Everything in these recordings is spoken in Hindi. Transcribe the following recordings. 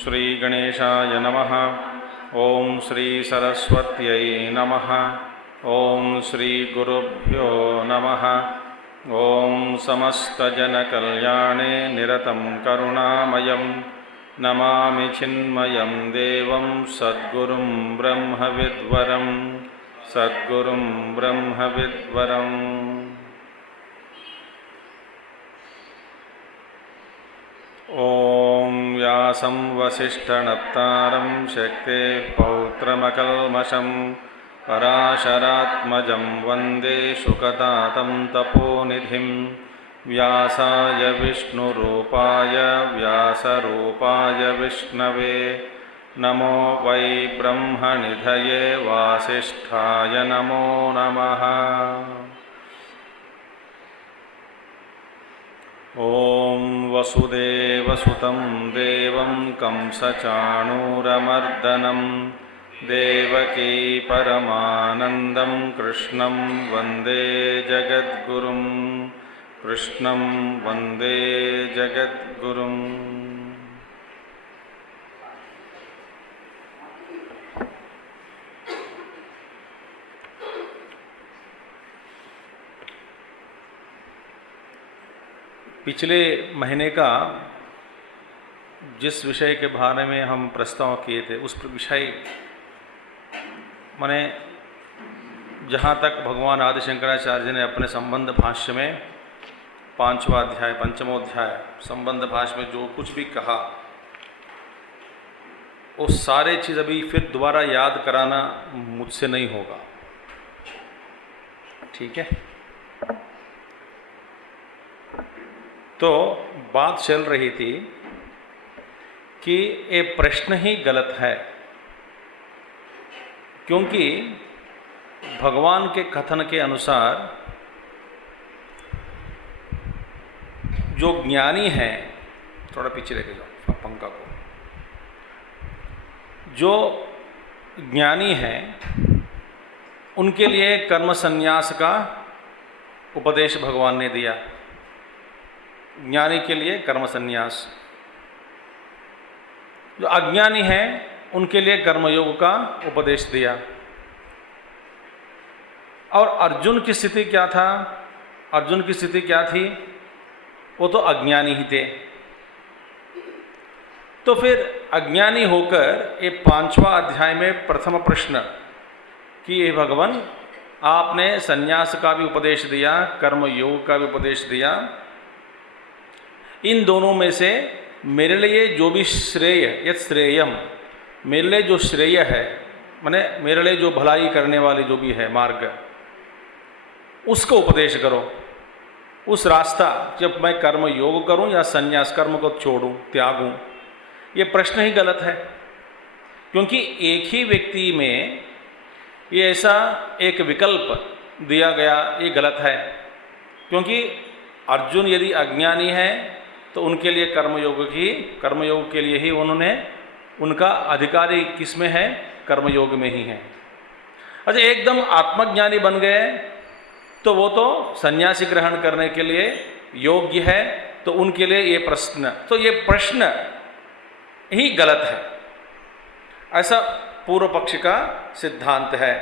श्री गणेशाय नमः। ओम श्री सरस्वत्यै नमः। ओम श्री गुरुभ्यो नमः। ओम समस्तजनकल्याणे निरतं करुणामयं नमामि चिन्मयं देवं सद्गुरुं ब्रह्मविद्वरं सद्गुरुं ब्रह्मविद्वरम्। ओम व्यासं वसिष्ठनप्तारं शक्तेः पौत्रमकल्मषं पराशरात्मजं वन्दे शुकतातं तपोनिधिं। व्यासाय विष्णुरूपाय व्यासरूपाय विष्णवे नमो वै ब्रह्मनिधये वासिष्ठाय नमो नमः। ओम वसुदेवसुतं देवं कंसचाणूरमर्दनं देवकी परमानन्दं कृष्णं वन्दे जगद्गुरुं कृष्णं वन्दे जगद्गुरुम्। पिछले महीने का जिस विषय के बारे में हम प्रस्ताव किए थे उस विषय माने जहाँ तक भगवान आदि शंकराचार्य ने अपने संबंध भाष्य में पांचवा अध्याय पंचमोध्याय संबंध भाष्य में जो कुछ भी कहा वो सारे चीज़ अभी फिर दोबारा याद कराना मुझसे नहीं होगा, ठीक है। तो बात चल रही थी कि ये प्रश्न ही गलत है, क्योंकि भगवान के कथन के अनुसार जो ज्ञानी है, थोड़ा पीछे लेके जाओ पंखा को, जो ज्ञानी है उनके लिए कर्म संन्यास का उपदेश भगवान ने दिया। ज्ञानी के लिए कर्म संन्यास, जो अज्ञानी है उनके लिए कर्मयोग का उपदेश दिया। और अर्जुन की स्थिति क्या था? अर्जुन की स्थिति क्या थी? वो तो अज्ञानी ही थे। तो फिर अज्ञानी होकर ये पांचवा अध्याय में प्रथम प्रश्न कि हे भगवान, आपने संन्यास का भी उपदेश दिया, कर्मयोग का भी उपदेश दिया, इन दोनों में से मेरे लिए जो भी श्रेय यत् श्रेयम, मेरे लिए जो श्रेय है, माने मेरे लिए जो भलाई करने वाली जो भी है मार्ग, उसको उपदेश करो। उस रास्ता जब मैं कर्म योग करूं या संन्यास कर्म को छोड़ूं, त्यागूं, ये प्रश्न ही गलत है। क्योंकि एक ही व्यक्ति में ये ऐसा एक विकल्प दिया गया, ये गलत है। क्योंकि अर्जुन यदि अज्ञानी है तो उनके लिए कर्मयोग के लिए ही उन्होंने, उनका अधिकारी किस में है? कर्मयोग में ही है। अच्छा, एकदम आत्मज्ञानी बन गए तो वो तो सन्यासी ग्रहण करने के लिए योग्य है, तो उनके लिए ये प्रश्न, तो ये प्रश्न ही गलत है, ऐसा पूर्व पक्ष का सिद्धांत है।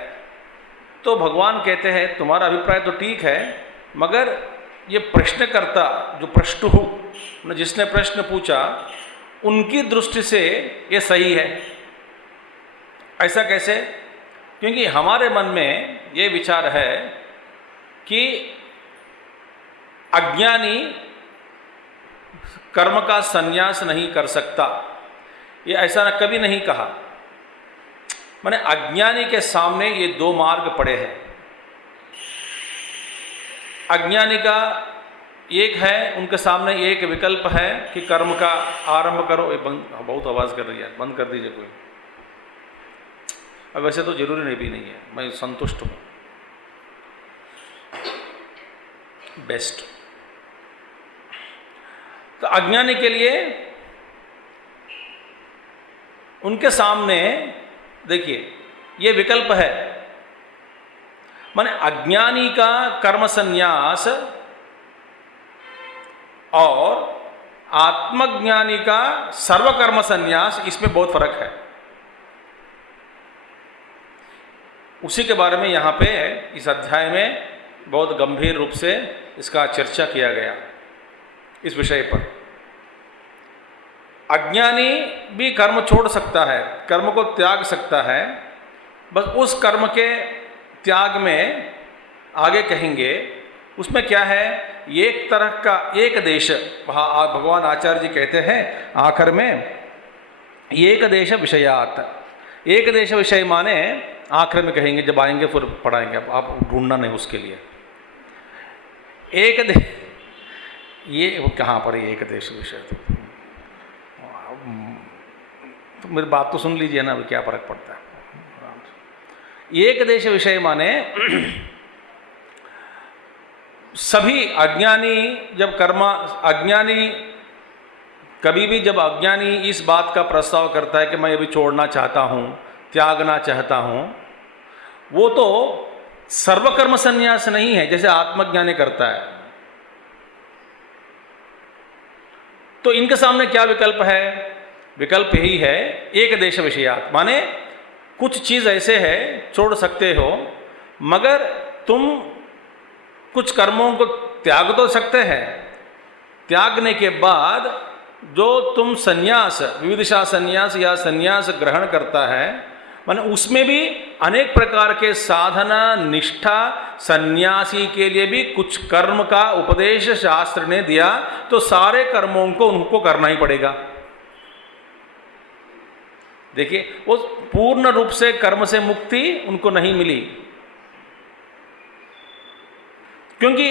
तो भगवान कहते हैं तुम्हारा अभिप्राय तो ठीक है, मगर ये प्रश्नकर्ता जो प्रष्टुः, जिसने प्रश्न पूछा, उनकी दृष्टि से ये सही है। ऐसा कैसे? क्योंकि हमारे मन में ये विचार है कि अज्ञानी कर्म का संन्यास नहीं कर सकता, ये ऐसा कभी नहीं कहा। माने अज्ञानी के सामने ये दो मार्ग पड़े हैं। अज्ञानी का एक है उनके सामने एक विकल्प है कि कर्म का आरंभ करो। बहुत आवाज़ कर रही है, बंद कर दीजिए कोई। अब वैसे तो जरूरी नहीं भी नहीं है, मैं संतुष्ट हूँ, बेस्ट। तो अज्ञानी के लिए उनके सामने देखिए ये विकल्प है, माने अज्ञानी का कर्म संन्यास और आत्मज्ञानी का सर्वकर्म संन्यास, इसमें बहुत फर्क है। उसी के बारे में यहाँ पे इस अध्याय में बहुत गंभीर रूप से इसका चर्चा किया गया। इस विषय पर अज्ञानी भी कर्म छोड़ सकता है, कर्म को त्याग सकता है, बस उस कर्म के त्याग में आगे कहेंगे उसमें क्या है, एक तरह का एक देश, भगवान आचार्य जी कहते हैं आखिर में, एक देश विषयात। एक देश विषय माने आखिर में कहेंगे, जब आएंगे फिर पढ़ाएंगे, आप ढूंढना नहीं उसके लिए। एक देश, ये कहाँ पर एक देश विषय, तो मेरी बात तो सुन लीजिए ना, क्या फर्क पड़ता है। एक देश विषय माने सभी अज्ञानी जब अज्ञानी कभी भी जब अज्ञानी इस बात का प्रस्ताव करता है कि मैं अभी छोड़ना चाहता हूँ, त्यागना चाहता हूँ, वो तो सर्वकर्म संन्यास नहीं है जैसे आत्मज्ञानी करता है। तो इनके सामने क्या विकल्प है? विकल्प यही है एक देश विषयात, माने कुछ चीज ऐसे है छोड़ सकते हो, मगर तुम कुछ कर्मों को त्याग तो सकते हैं। त्यागने के बाद जो तुम संन्यास, विविधिशा संन्यास या संन्यास ग्रहण करता है, माने उसमें भी अनेक प्रकार के साधना निष्ठा, सन्यासी के लिए भी कुछ कर्म का उपदेश शास्त्र ने दिया, तो सारे कर्मों को उनको करना ही पड़ेगा। देखिए वो पूर्ण रूप से कर्म से मुक्ति उनको नहीं मिली, क्योंकि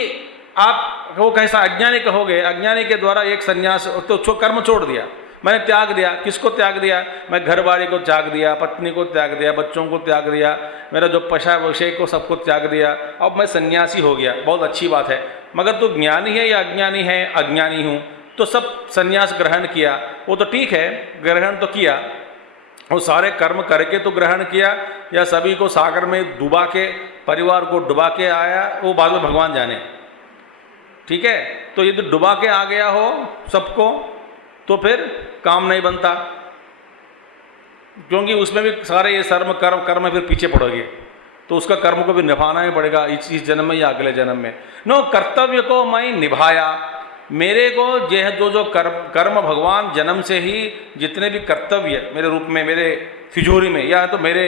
आप वो कैसा अज्ञानी कहोगे, अज्ञानी के द्वारा एक संन्यास तो कर्म छोड़ दिया, मैंने त्याग दिया। किसको त्याग दिया? मैं घरवाली को त्याग दिया, पत्नी को त्याग दिया, बच्चों को त्याग दिया, मेरा जो पेशा विषय को सबको त्याग दिया, अब मैं सन्यासी हो गया। बहुत अच्छी बात है, मगर तू ज्ञानी है या अज्ञानी है? अज्ञानी हूँ, तो सब सन्यास ग्रहण किया, वो तो ठीक है, ग्रहण तो किया, वो सारे कर्म करके तो ग्रहण किया, या सभी को सागर में डुबा के, परिवार को डुबा के आया, वो बाद में भगवान जाने। ठीक है, तो यदि डुबा के आ गया हो सबको तो फिर काम नहीं बनता, क्योंकि उसमें भी सारे ये कर्म फिर पीछे पड़ोगे, तो उसका कर्म को भी निभाना ही पड़ेगा इस जन्म में या अगले जन्म में। नो, कर्तव्य को मैं निभाया, मेरे को जो कर्म भगवान जन्म से ही जितने भी कर्तव्य मेरे रूप में, मेरे तिजोरी में, या तो मेरे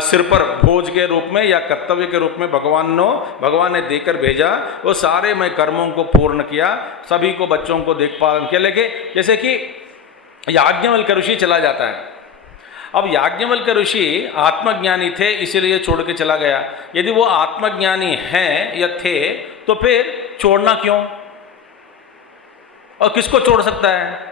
सिर पर बोझ के रूप में या कर्तव्य के रूप में भगवान ने देकर भेजा, वो सारे मैं कर्मों को पूर्ण किया, सभी को, बच्चों को देखभाल किया। लेकिन जैसे कि याज्ञवल्क्य ऋषि चला जाता है, अब याज्ञवल्क्य ऋषि आत्मज्ञानी थे इसीलिए छोड़ के चला गया। यदि वो आत्मज्ञानी हैं या थे तो फिर छोड़ना क्यों, और किसको छोड़ सकता है?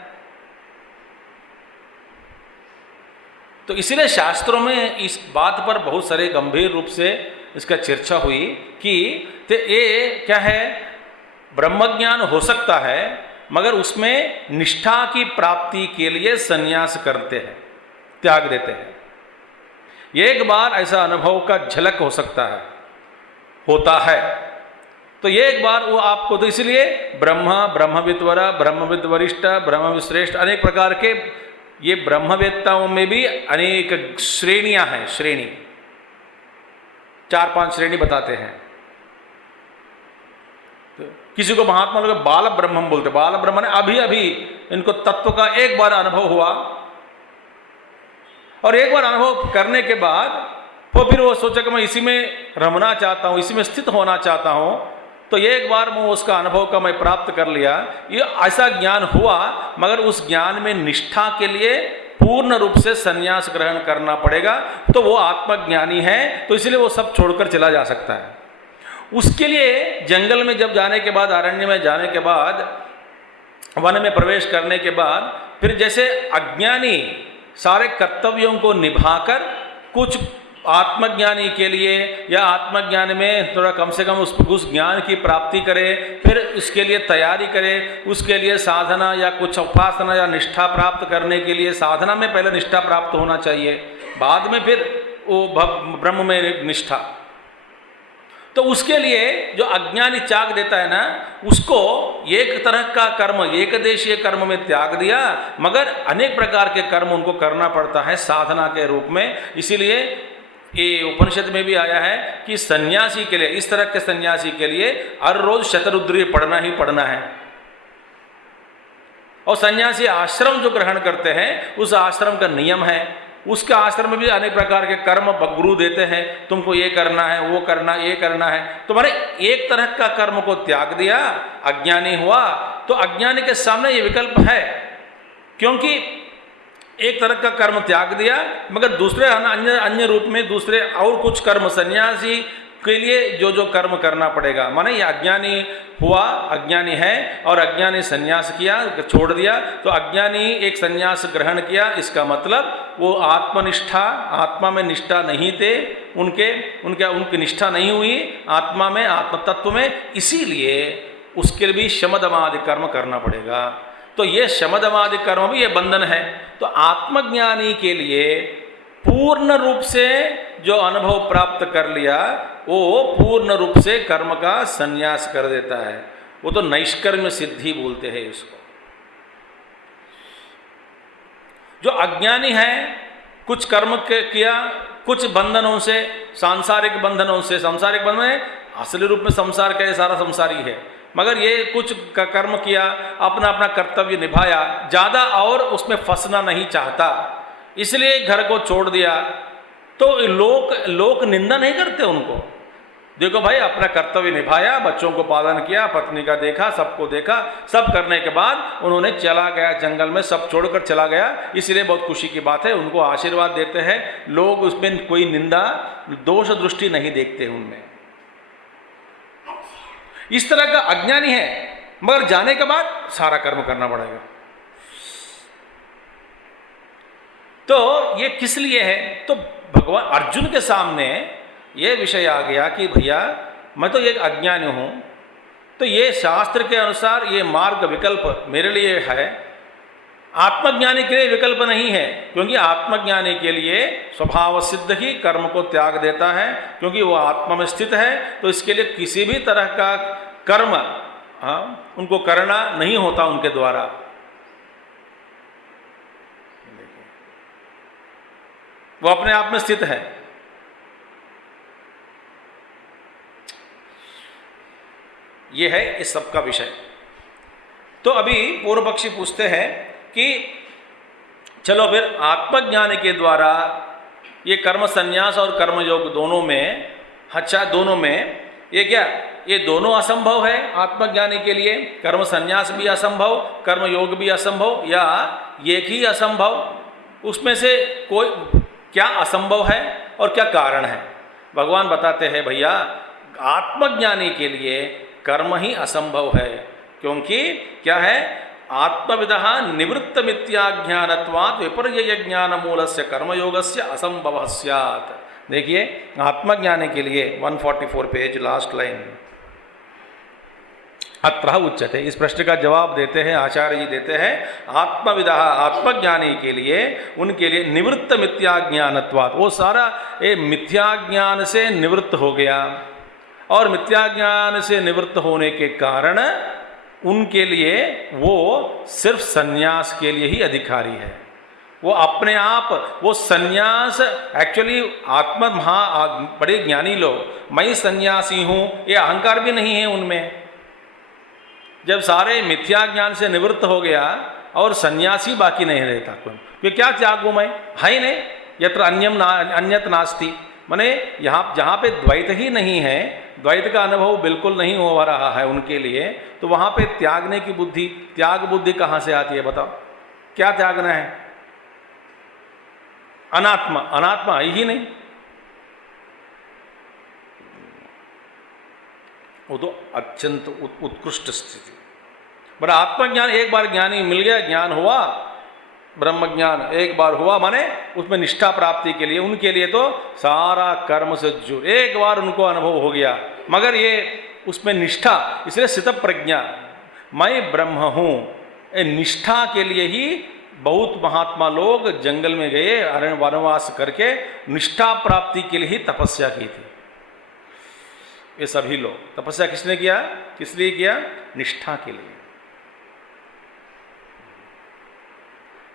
तो इसीलिए शास्त्रों में इस बात पर बहुत सारे गंभीर रूप से इसका चर्चा हुई कि ये क्या है, ब्रह्मज्ञान हो सकता है, मगर उसमें निष्ठा की प्राप्ति के लिए संन्यास करते हैं, त्याग देते हैं। एक बार ऐसा अनुभव का झलक हो सकता है, होता है, तो ये एक बार वो आपको, तो इसलिए ब्रह्मविद्वर, ब्रह्मविद वरिष्ठ, ब्रह्मविश्रेष्ठ, अनेक प्रकार के ये ब्रह्मवेत्ताओं में भी अनेक श्रेणियां हैं। श्रेणी 4-5 श्रेणी बताते हैं। तो किसी को महात्मा लोग बाल ब्रह्म बोलते, बाल ब्रह्म ने अभी इनको तत्व का एक बार अनुभव हुआ, और एक बार अनुभव करने के बाद फिर वो सोचा कि मैं इसी में रमना चाहता हूं, इसी में स्थित होना चाहता हूं, तो एक बार मैं उसका अनुभव का मैं प्राप्त कर लिया, ये ऐसा ज्ञान हुआ, मगर उस ज्ञान में निष्ठा के लिए पूर्ण रूप से संन्यास ग्रहण करना पड़ेगा, तो वो आत्मज्ञानी है, तो इसलिए वो सब छोड़कर चला जा सकता है। उसके लिए जंगल में जब जाने के बाद, अरण्य में जाने के बाद, वन में प्रवेश करने के बाद, फिर जैसे अज्ञानी सारे कर्तव्यों को निभाकर कुछ आत्मज्ञानी के लिए या आत्मज्ञान में थोड़ा कम से कम उस ज्ञान की प्राप्ति करे, फिर इसके लिए तैयारी करे, उसके लिए साधना या कुछ उपासना या निष्ठा प्राप्त करने के लिए साधना में पहले निष्ठा प्राप्त होना चाहिए, बाद में फिर वो ब्रह्म में निष्ठा। तो उसके लिए जो अज्ञानी त्याग देता है ना, उसको एक तरह का कर्म, एक देशीय कर्म में त्याग दिया, मगर अनेक प्रकार के कर्म उनको करना पड़ता है साधना के रूप में। इसीलिए ये उपनिषद में भी आया है कि सन्यासी के लिए, इस तरह के सन्यासी के लिए हर रोज शतरुद्री पढ़ना ही पढ़ना है। और सन्यासी आश्रम जो ग्रहण करते हैं, उस आश्रम का नियम है, उसका आश्रम में भी अनेक प्रकार के कर्म गुरु देते हैं, तुमको ये करना है, वो करना, ये करना है। तुम्हारे एक तरह का कर्म को त्याग दिया, अज्ञानी हुआ, तो अज्ञानी के सामने ये विकल्प है, क्योंकि एक तरह का कर्म त्याग दिया, मगर दूसरे अन्य रूप में दूसरे और कुछ कर्म सन्यासी के लिए जो जो कर्म करना पड़ेगा। माने ये अज्ञानी हुआ, अज्ञानी है और अज्ञानी सन्यास किया, छोड़ दिया, तो अज्ञानी एक सन्यास ग्रहण किया, इसका मतलब वो आत्मनिष्ठा, आत्मा में निष्ठा नहीं थे, उनकी निष्ठा नहीं हुई आत्मा में, आत्म तत्व में, इसीलिए उसके लिए भी शमदमादि कर्म करना पड़ेगा। तो ये शमदमादि कर्म भी ये बंधन है। तो आत्मज्ञानी के लिए पूर्ण रूप से जो अनुभव प्राप्त कर लिया, वो पूर्ण रूप से कर्म का संन्यास कर देता है। वो तो नैष्कर्म्य सिद्धि बोलते हैं इसको। जो अज्ञानी है, कुछ कर्म किया, कुछ बंधनों से, सांसारिक बंधनों से, सांसारिक बंधन में असली रूप में संसार का ये सारा संसारी है, मगर ये कुछ कर्म किया, अपना अपना कर्तव्य निभाया, ज़्यादा और उसमें फंसना नहीं चाहता, इसलिए घर को छोड़ दिया। तो लोक निंदा नहीं करते उनको, देखो भाई अपना कर्तव्य निभाया, बच्चों को पालन किया, पत्नी का देखा, सबको देखा, सब करने के बाद उन्होंने चला गया जंगल में, सब छोड़कर चला गया, इसलिए बहुत खुशी की बात है, उनको आशीर्वाद देते हैं लोग, उसमें कोई निंदा दोष दृष्टि नहीं देखते उनमें। इस तरह का अज्ञानी है, मगर जाने के बाद सारा कर्म करना पड़ेगा। तो ये किस लिए है? तो भगवान अर्जुन के सामने ये विषय आ गया कि भैया मैं तो एक अज्ञानी हूं, तो ये शास्त्र के अनुसार ये मार्ग विकल्प मेरे लिए है, आत्मज्ञानी के लिए विकल्प नहीं है, क्योंकि आत्मज्ञानी के लिए स्वभाव सिद्ध ही कर्म को त्याग देता है, क्योंकि वो आत्मा में स्थित है। तो इसके लिए किसी भी तरह का कर्म उनको करना नहीं होता उनके द्वारा। वो अपने आप में स्थित है। ये है इस सब का विषय। तो अभी पूर्व पक्षी पूछते हैं कि चलो फिर आत्मज्ञान के द्वारा ये कर्म संन्यास और कर्म योग दोनों में, अच्छा दोनों में ये क्या, ये दोनों असंभव है आत्मज्ञानी के लिए? कर्म संन्यास भी असंभव, कर्म योग भी असंभव, या एक ही असंभव? उसमें से कोई क्या असंभव है और क्या कारण है? भगवान बताते हैं भैया आत्मज्ञानी के लिए कर्म ही असंभव है, क्योंकि क्या है, आत्मविदः निवृत्त मिथ्याज्ञानत्वात् विपर्यय ज्ञान मूलस्य कर्मयोगस्य असंभवः स्यात्। देखिए आत्मज्ञानी के लिए 144 पेज लास्ट लाइन, अत्र उच्यते, इस प्रश्न का जवाब देते हैं आचार्य जी देते हैं, आत्मविदः आत्मज्ञानी के लिए, उनके लिए निवृत्त मिथ्याज्ञानत्वात्, वो सारा ये मिथ्याज्ञान से निवृत्त हो गया, और मिथ्याज्ञान से निवृत्त होने के कारण उनके लिए वो सिर्फ सन्यास के लिए ही अधिकारी है। वो अपने आप वो सन्यास एक्चुअली बड़े ज्ञानी लोग, मैं सन्यासी हूँ, ये अहंकार भी नहीं है उनमें। जब सारे मिथ्या ज्ञान से निवृत्त हो गया और सन्यासी बाकी नहीं रहता कोई, कि क्या त्यागू मैं, है ही नहीं, यत्र अन्यत नास्ति, माने यहाँ जहाँ पे द्वैत ही नहीं है, द्वैत का अनुभव बिल्कुल नहीं हो रहा है उनके लिए, तो वहाँ पे त्यागने की बुद्धि, त्याग बुद्धि कहाँ से आती है बताओ? क्या त्यागना है? अनात्मा, अनात्मा ही नहीं। वो तो अत्यंत उत्कृष्ट स्थिति। बड़ा आत्मज्ञान एक बार ज्ञानी मिल गया, ज्ञान हुआ, ब्रह्म ज्ञान एक बार हुआ, माने उसमें निष्ठा प्राप्ति के लिए उनके लिए तो सारा कर्म से जुड़ एक बार उनको अनुभव हो गया, मगर ये उसमें निष्ठा, इसलिए स्थित प्रज्ञा, मैं ब्रह्म हूँ, निष्ठा के लिए ही बहुत महात्मा लोग जंगल में गए, अरण्य वनवास करके निष्ठा प्राप्ति के लिए ही तपस्या की थी। ये सभी लोग तपस्या किसने किया, किस लिए किया? निष्ठा के लिए।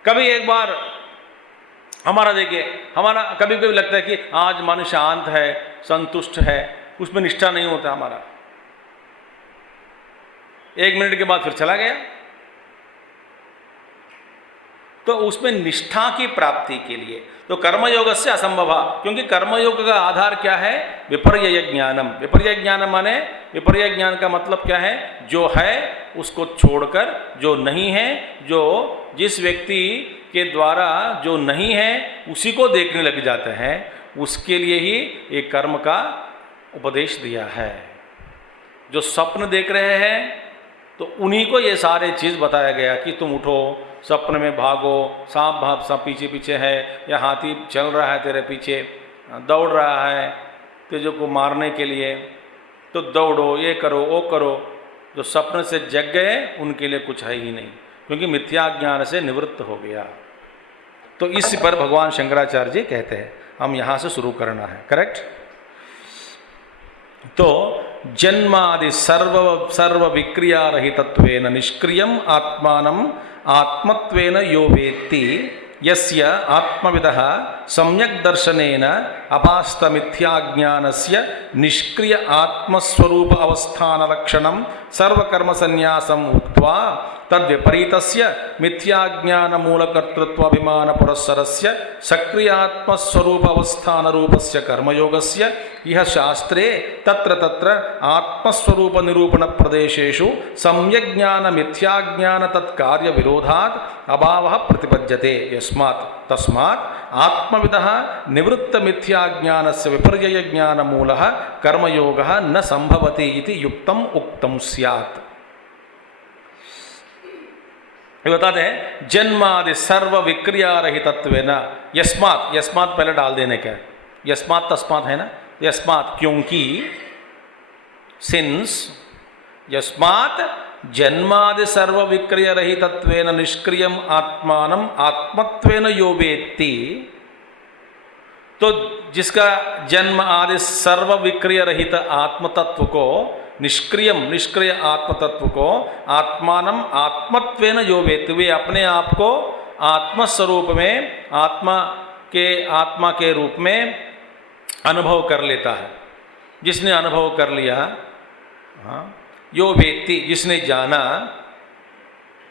कभी एक बार हमारा देखिए, हमारा कभी कभी लगता है कि आज मन शांत है, संतुष्ट है, उसमें निष्ठा नहीं होता हमारा, 1 मिनट के बाद फिर चला गया। तो उसमें निष्ठा की प्राप्ति के लिए तो कर्मयोग से असंभव, क्योंकि कर्मयोग का आधार क्या है? विपर्यय ज्ञानम। विपर्यय ज्ञानम माने, विपर्यय ज्ञान का मतलब क्या है? जो है उसको छोड़कर जो नहीं है, जो जिस व्यक्ति के द्वारा जो नहीं है उसी को देखने लग जाते हैं, उसके लिए ही एक कर्म का उपदेश दिया है। जो स्वप्न देख रहे हैं तो उन्हीं को ये सारे चीज़ बताया गया कि तुम उठो, स्वप्न में भागो, सांप पीछे पीछे है, या हाथी चल रहा है तेरे पीछे, दौड़ रहा है तुझे को मारने के लिए, तो दौड़ो, ये करो, वो करो। जो स्वप्न से जग गए उनके लिए कुछ है ही नहीं, क्योंकि मिथ्या ज्ञान से निवृत्त हो गया। तो इस पर भगवान शंकराचार्य जी कहते हैं, हम यहाँ से शुरू करना है, करेक्ट? तो जन्मादि सर्व विक्रिया रहितत्वेन निष्क्रियम आत्मानम आत्मत्वेन यो वेत्ति यस्य आत्मविदः सम्यक् दर्शनेन अपास्तमिथ्याज्ञानस्य निष्क्रिय आत्मस्वरूप अवस्थान लक्षणं सर्वकर्मसन्यासम् उक्त्वा तद्विपरीतस्य मिथ्याज्ञानमूलकर्तृत्वाभिमानपुरस्सरस्य सक्रियात्मस्वरूपावस्थानरूपस्य कर्मयोगस्य इह शास्त्रे तत्र तत्र आत्मस्वरूपनिरूपणप्रदेशेषु सम्यग्ज्ञानमिथ्याज्ञान तत्कार्यविरोधात् अभावः प्रतिपद्यते। यस्मात् तस्मात् आत्मविदः निवृत्तमिथ्याज्ञानस्य विपर्ययज्ञानमूलः कर्मयोगः न संभवति इति युक्तम् उक्तं स्यात्। बताते हैं जन्मादि सर्व विक्रिया रहितत्वेन, यस्मात्, यस्मात् पहले डाल देने का, यस्मात् तस्मात् है ना, यस्मात् क्योंकि, सिंस, यस्मात् जन्मादि सर्व विक्रिय रहितत्वेन निष्क्रियम आत्मानम आत्मत्वेन यो वेत्ति, तो जिसका जन्म आदि सर्व विक्रिय रहित आत्म तत्व को, निष्क्रिय आत्म तत्व को आत्मानम आत्मत्वेन यो वेत्ति, वे अपने आप को आत्मस्वरूप में आत्मा के रूप में अनुभव कर लेता है। जिसने अनुभव कर लिया, यो वेत्ति, जिसने जाना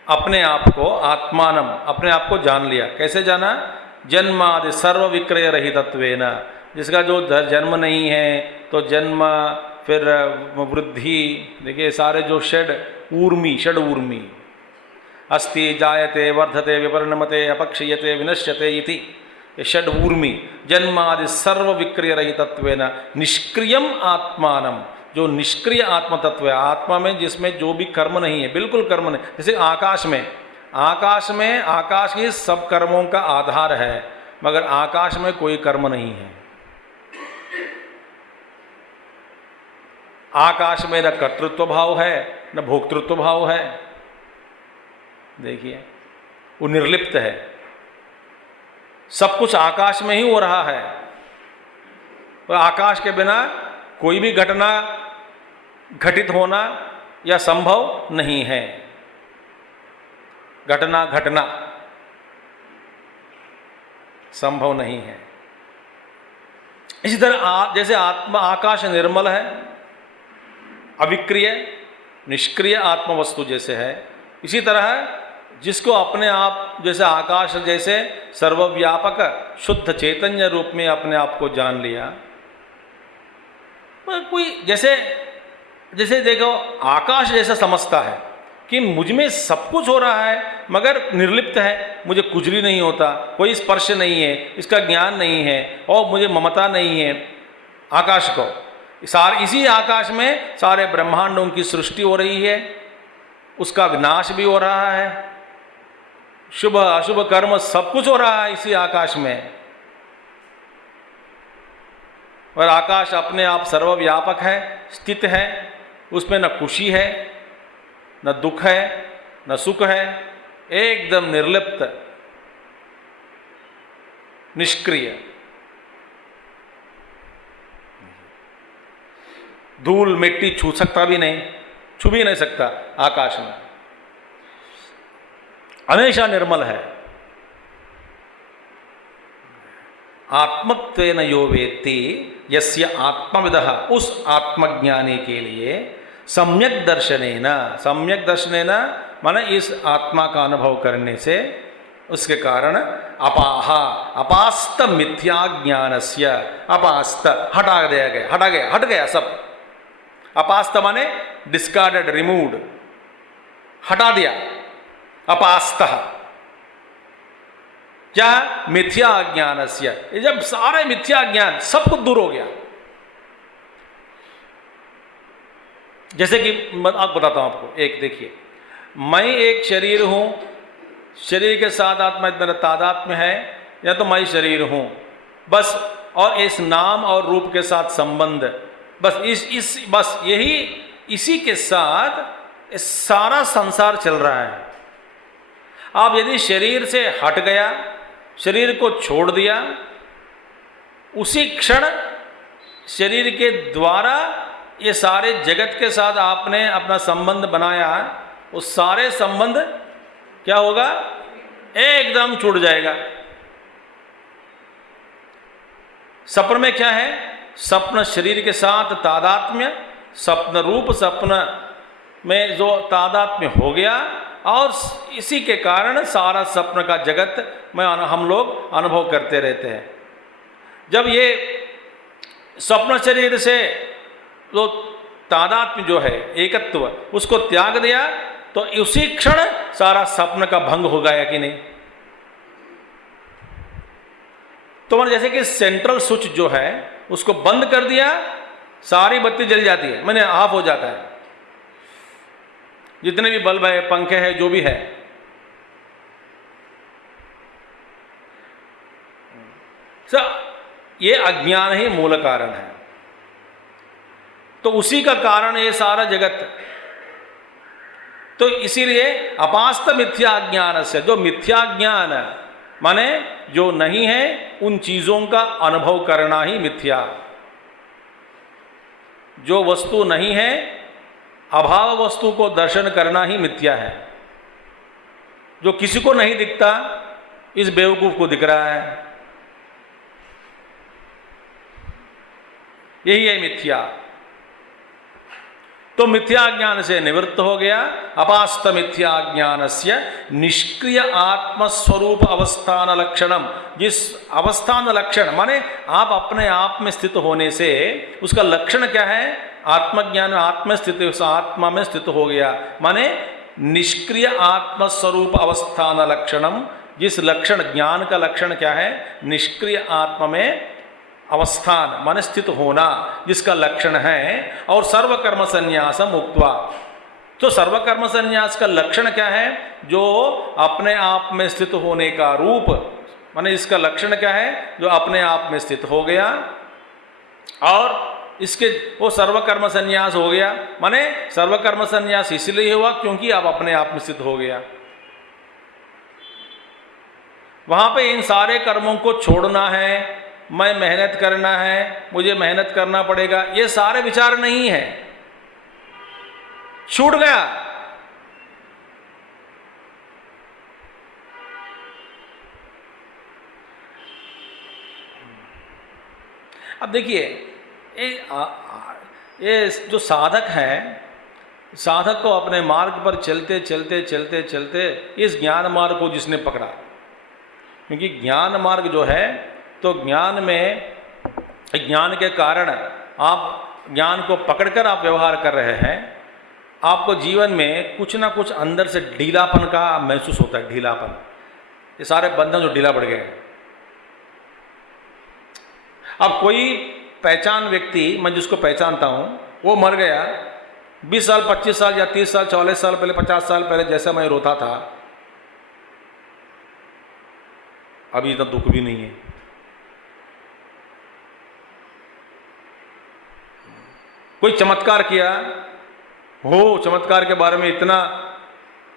अपने आप को, आत्मानम, अपने आप को जान लिया। कैसे जाना? जन्मादि सर्व विक्रय रहितत्वेन, जिसका जो जन्म नहीं है, तो जन्म, फिर वृद्धि, देखिए सारे जो षड ऊर्मी अस्ति, जायते, वर्धते, विपरिणमते, अपक्षीयते, विनश्यते इति, ये षड ऊर्मी जन्मादि सर्व विक्रिय रहितत्वेन निष्क्रियम आत्मानम, जो निष्क्रिय आत्म तत्व है, आत्मा में जिसमें जो भी कर्म नहीं है, बिल्कुल कर्म नहीं। जैसे आकाश ही सब कर्मों का आधार है, मगर आकाश में कोई कर्म नहीं है। आकाश में न कर्तृत्व भाव है न भोक्तृत्व भाव है, देखिए वो निर्लिप्त है, सब कुछ आकाश में ही हो रहा है। पर आकाश के बिना कोई भी घटना घटित होना या संभव नहीं है। घटना संभव नहीं है। इसी तरह जैसे आत्मा, आकाश निर्मल है, अविक्रिय निष्क्रिय आत्म वस्तु जैसे है, इसी तरह जिसको अपने आप जैसे आकाश जैसे सर्वव्यापक शुद्ध चैतन्य रूप में अपने आप को जान लिया, पर कोई जैसे देखो आकाश जैसा समझता है कि मुझ में सब कुछ हो रहा है मगर निर्लिप्त है, मुझे कुचली नहीं होता, कोई स्पर्श नहीं है, इसका ज्ञान नहीं है और मुझे ममता नहीं है आकाश को। इसी आकाश में सारे ब्रह्मांडों की सृष्टि हो रही है, उसका विनाश भी हो रहा है, शुभ अशुभ कर्म सब कुछ हो रहा है इसी आकाश में। और आकाश अपने आप सर्वव्यापक है, स्थित है, उसमें न खुशी है, न दुख है, न सुख है, एकदम निर्लिप्त, निष्क्रिय। धूल मिट्टी छू सकता भी नहीं, छू भी नहीं सकता आकाश में, हमेशा निर्मल है। आत्मत्वेन यो वेत्ति यस्य आत्मविदः, उस आत्मज्ञानी के लिए सम्यक दर्शनेन, सम्यक दर्शनेन माने इस आत्मा का अनुभव करने से, उसके कारण अपाहा अपास्त मिथ्या ज्ञानस्य, अपास्त हट गया सब। अपास्त माने डिस्कार्डेड, रिमूव्ड, हटा दिया। अपास्त क्या? मिथ्या ज्ञानस्य, जब सारे मिथ्या ज्ञान सब कुछ दूर हो गया। जैसे कि मैं आप बताता हूं आपको, एक देखिए, मैं एक शरीर हूं, शरीर के साथ आत्मा इतना तादात्म्य है, या तो मैं शरीर हूं बस, और इस नाम और रूप के साथ संबंध, बस बस यही, इसी के साथ सारा संसार चल रहा है। आप यदि शरीर से हट गया, शरीर को छोड़ दिया, उसी क्षण शरीर के द्वारा ये सारे जगत के साथ आपने अपना संबंध बनाया, वो सारे संबंध क्या होगा? एकदम छूट जाएगा। स्वप्न में क्या है? स्वप्न शरीर के साथ तादात्म्य, स्वप्न रूप स्वप्न में जो तादात्म्य हो गया, और इसी के कारण सारा स्वप्न का जगत में हम लोग अनुभव करते रहते हैं। जब ये स्वप्न शरीर से जो तादात्म्य जो है, एकत्व, उसको त्याग दिया, तो उसी क्षण सारा स्वप्न का भंग हो गया कि नहीं? तो जैसे कि सेंट्रल स्विच जो है उसको बंद कर दिया, सारी बत्ती जल जाती है, मैंने ऑफ हो जाता है, जितने भी बल्ब है, पंखे हैं, जो भी है। ये अज्ञान ही मूल कारण है। तो उसी का कारण ये सारा जगत। तो इसीलिए अपास्त मिथ्या ज्ञान से, जो मिथ्या ज्ञान माने जो नहीं है, उन चीजों का अनुभव करना ही मिथ्या। जो वस्तु नहीं है, अभाव वस्तु को दर्शन करना ही मिथ्या है। जो किसी को नहीं दिखता, इस बेवकूफ को दिख रहा है, यही है मिथ्या। तो मिथ्या ज्ञान से निवृत्त हो गया। अपास्त मिथ्या ज्ञानस्य निष्क्रिय आत्मस्वरूप अवस्थान लक्षणम, जिस अवस्थान लक्षण माने आप अपने आप में स्थित होने से, उसका लक्षण क्या है? आत्मज्ञान, आत्म स्थित, आत्मा में स्थित हो गया, माने निष्क्रिय आत्मस्वरूप अवस्थान लक्षणम। जिस लक्षण, ज्ञान का लक्षण क्या है? निष्क्रिय आत्मा में अवस्थान मन स्थित होना, जिसका लक्षण है। और सर्वकर्म संन्यासम उक्त्वा, तो सर्वकर्म संन्यास का लक्षण क्या है? जो अपने आप में स्थित होने का रूप, माने इसका लक्षण क्या है? जो अपने आप में स्थित हो गया, और इसके वो सर्वकर्म संन्यास हो गया। माने सर्वकर्म संन्यास इसलिए हुआ क्योंकि आप अपने आप में स्थित हो गया। वहां पे इन सारे कर्मों को छोड़ना है, मैं मेहनत करना है, मुझे मेहनत करना पड़ेगा, ये सारे विचार नहीं है, छूट गया। अब देखिए, ये जो साधक है, साधक को अपने मार्ग पर चलते चलते चलते चलते इस ज्ञान मार्ग को जिसने पकड़ा, क्योंकि ज्ञान मार्ग जो है, तो ज्ञान में, ज्ञान के कारण आप ज्ञान को पकड़कर आप व्यवहार कर रहे हैं, आपको जीवन में कुछ ना कुछ अंदर से ढीलापन का महसूस होता है। ढीलापन, ये सारे बंधन जो ढीला पड़ गए। अब कोई पहचान व्यक्ति, मैं जिसको पहचानता हूं, वो मर गया, 20 साल 25 साल या 30 साल 40 साल पहले 50 साल पहले जैसा मैं रोता था, अभी इतना दुख भी नहीं है। कोई चमत्कार किया हो, चमत्कार के बारे में इतना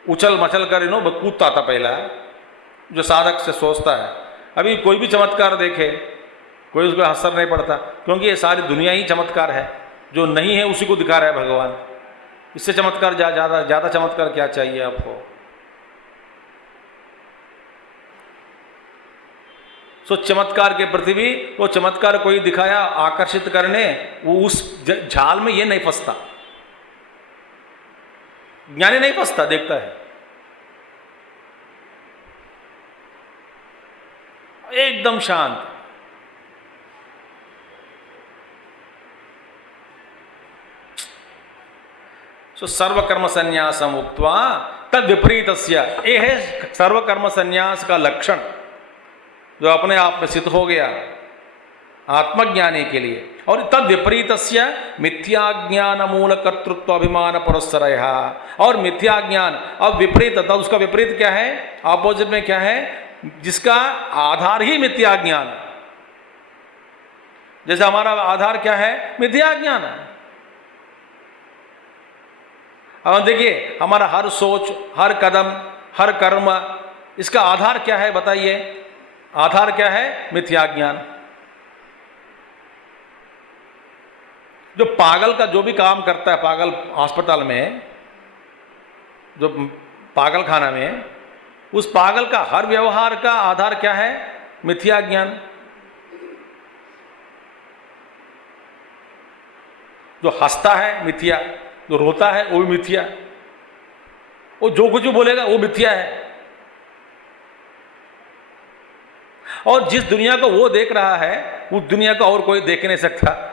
उछल मचल कर कूदता था पहला, जो साधक से सोचता है। अभी कोई भी चमत्कार देखे कोई उसको असर नहीं पड़ता, क्योंकि ये सारी दुनिया ही चमत्कार है, जो नहीं है उसी को दिखा रहा है भगवान। इससे चमत्कार ज़्यादा चमत्कार क्या चाहिए आपको। सो चमत्कार के प्रति भी वो चमत्कार कोई दिखाया आकर्षित करने, वो उस झाल में ये नहीं फंसता, ज्ञानी नहीं फंसता, देखता है एकदम शांत। सो सर्वकर्म संन्यासम उक्त्वा तद विपरीतस्य, ये है सर्वकर्म संन्यास का लक्षण, जो अपने आप में सिद्ध हो गया आत्मज्ञानी के लिए। और तद विपरीतस्य मिथ्याज्ञान मूल कर्तृत्व अभिमान पुरस्सरः, और मिथ्याज्ञान, अब विपरीत, तब उसका विपरीत क्या है, ऑपोजिट में क्या है, जिसका आधार ही मिथ्याज्ञान। जैसे हमारा आधार क्या है, मिथ्याज्ञान है। अब देखिए हमारा हर सोच, हर कदम, हर कर्म, इसका आधार क्या है बताइए, आधार क्या है, मिथ्याज्ञान। जो पागल का जो भी काम करता है, पागल अस्पताल में, जो पागल खाना में, उस पागल का हर व्यवहार का आधार क्या है, मिथ्याज्ञान। जो हंसता है मिथ्या, जो रोता है वो भी मिथ्या, वो जो कुछ भी बोलेगा वो मिथ्या है। और जिस दुनिया को वो देख रहा है, उस दुनिया को और कोई देख नहीं सकता।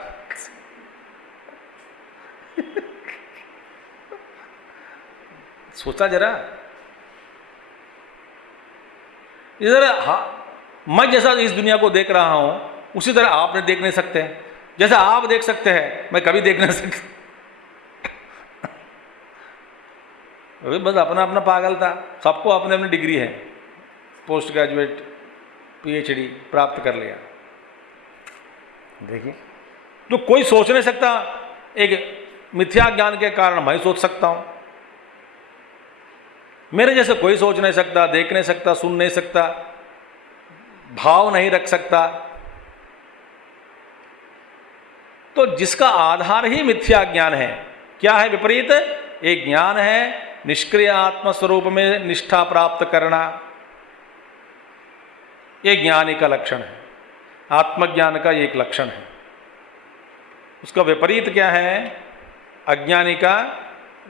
सोचा जरा, इधर मैं जैसा इस दुनिया को देख रहा हूं, उसी तरह आपने देख नहीं सकते। जैसा आप देख सकते हैं मैं कभी देख नहीं सकता। बस अपना अपना पागल था, सबको अपने अपनी डिग्री है, पोस्ट ग्रेजुएट पीएचडी प्राप्त कर लिया। देखिए, जो कोई सोच नहीं सकता, एक मिथ्या ज्ञान के कारण मैं सोच सकता हूं। मेरे जैसे कोई सोच नहीं सकता, देख नहीं सकता, सुन नहीं सकता, भाव नहीं रख सकता। तो जिसका आधार ही मिथ्या ज्ञान है, क्या है विपरीत, एक ज्ञान है निष्क्रिय आत्म स्वरूप में निष्ठा प्राप्त करना, ये ज्ञानी का लक्षण है, आत्मज्ञान का एक लक्षण है। उसका विपरीत क्या है, अज्ञानी का,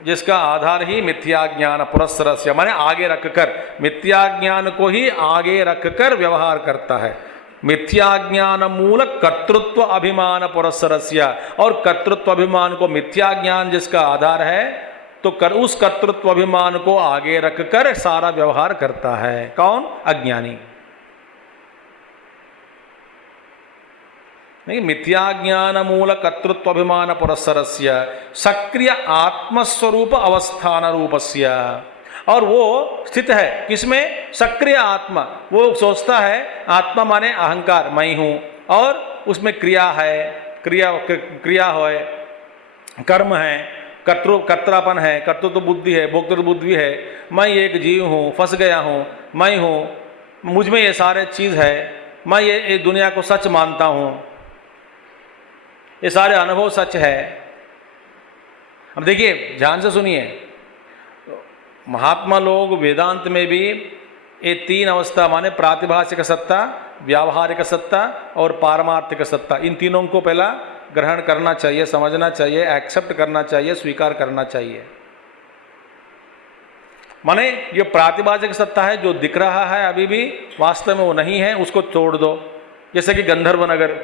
जिसका आधार ही मिथ्या ज्ञान पुरस्सरस्य, माने आगे रखकर, मिथ्या ज्ञान को ही आगे रखकर व्यवहार करता है। मिथ्या ज्ञान मूल कर्तृत्व अभिमान पुरस्सरस्य, और कर्तृत्व अभिमान को, मिथ्या ज्ञान जिसका आधार है, तो उस कर्तृत्व अभिमान को आगे रखकर सारा व्यवहार करता है। कौन, अज्ञानी। नहीं, मिथ्या ज्ञान मूल कर्तृत्व अभिमान पुरस्सरस्य सक्रिय आत्मस्वरूप अवस्थान रूपस्य, और वो स्थित है किसमें, सक्रिय आत्मा। वो सोचता है, आत्मा माने अहंकार, मैं हूं, और उसमें क्रिया है, क्रिया है, कर्म है, कर्तृत्वपन है, कर्तृत्व बुद्धि है, भोक्तृत्व बुद्धि है। मैं एक जीव हूं, फंस गया हूं, मैं हूं, मुझ में ये सारे चीज है, मैं ये दुनिया को सच मानता हूं, ये सारे अनुभव सच है। अब देखिए, ध्यान से सुनिए, महात्मा लोग वेदांत में भी ये तीन अवस्था, माने प्रातिभाषिक सत्ता, व्यावहारिक सत्ता और पारमार्थिक सत्ता, इन तीनों को पहला ग्रहण करना चाहिए, समझना चाहिए, एक्सेप्ट करना चाहिए, स्वीकार करना चाहिए। माने ये प्रातिभाषिक सत्ता है, जो दिख रहा है अभी भी, वास्तव में वो नहीं है, उसको तोड़ दो। जैसे कि गंधर्व नगर,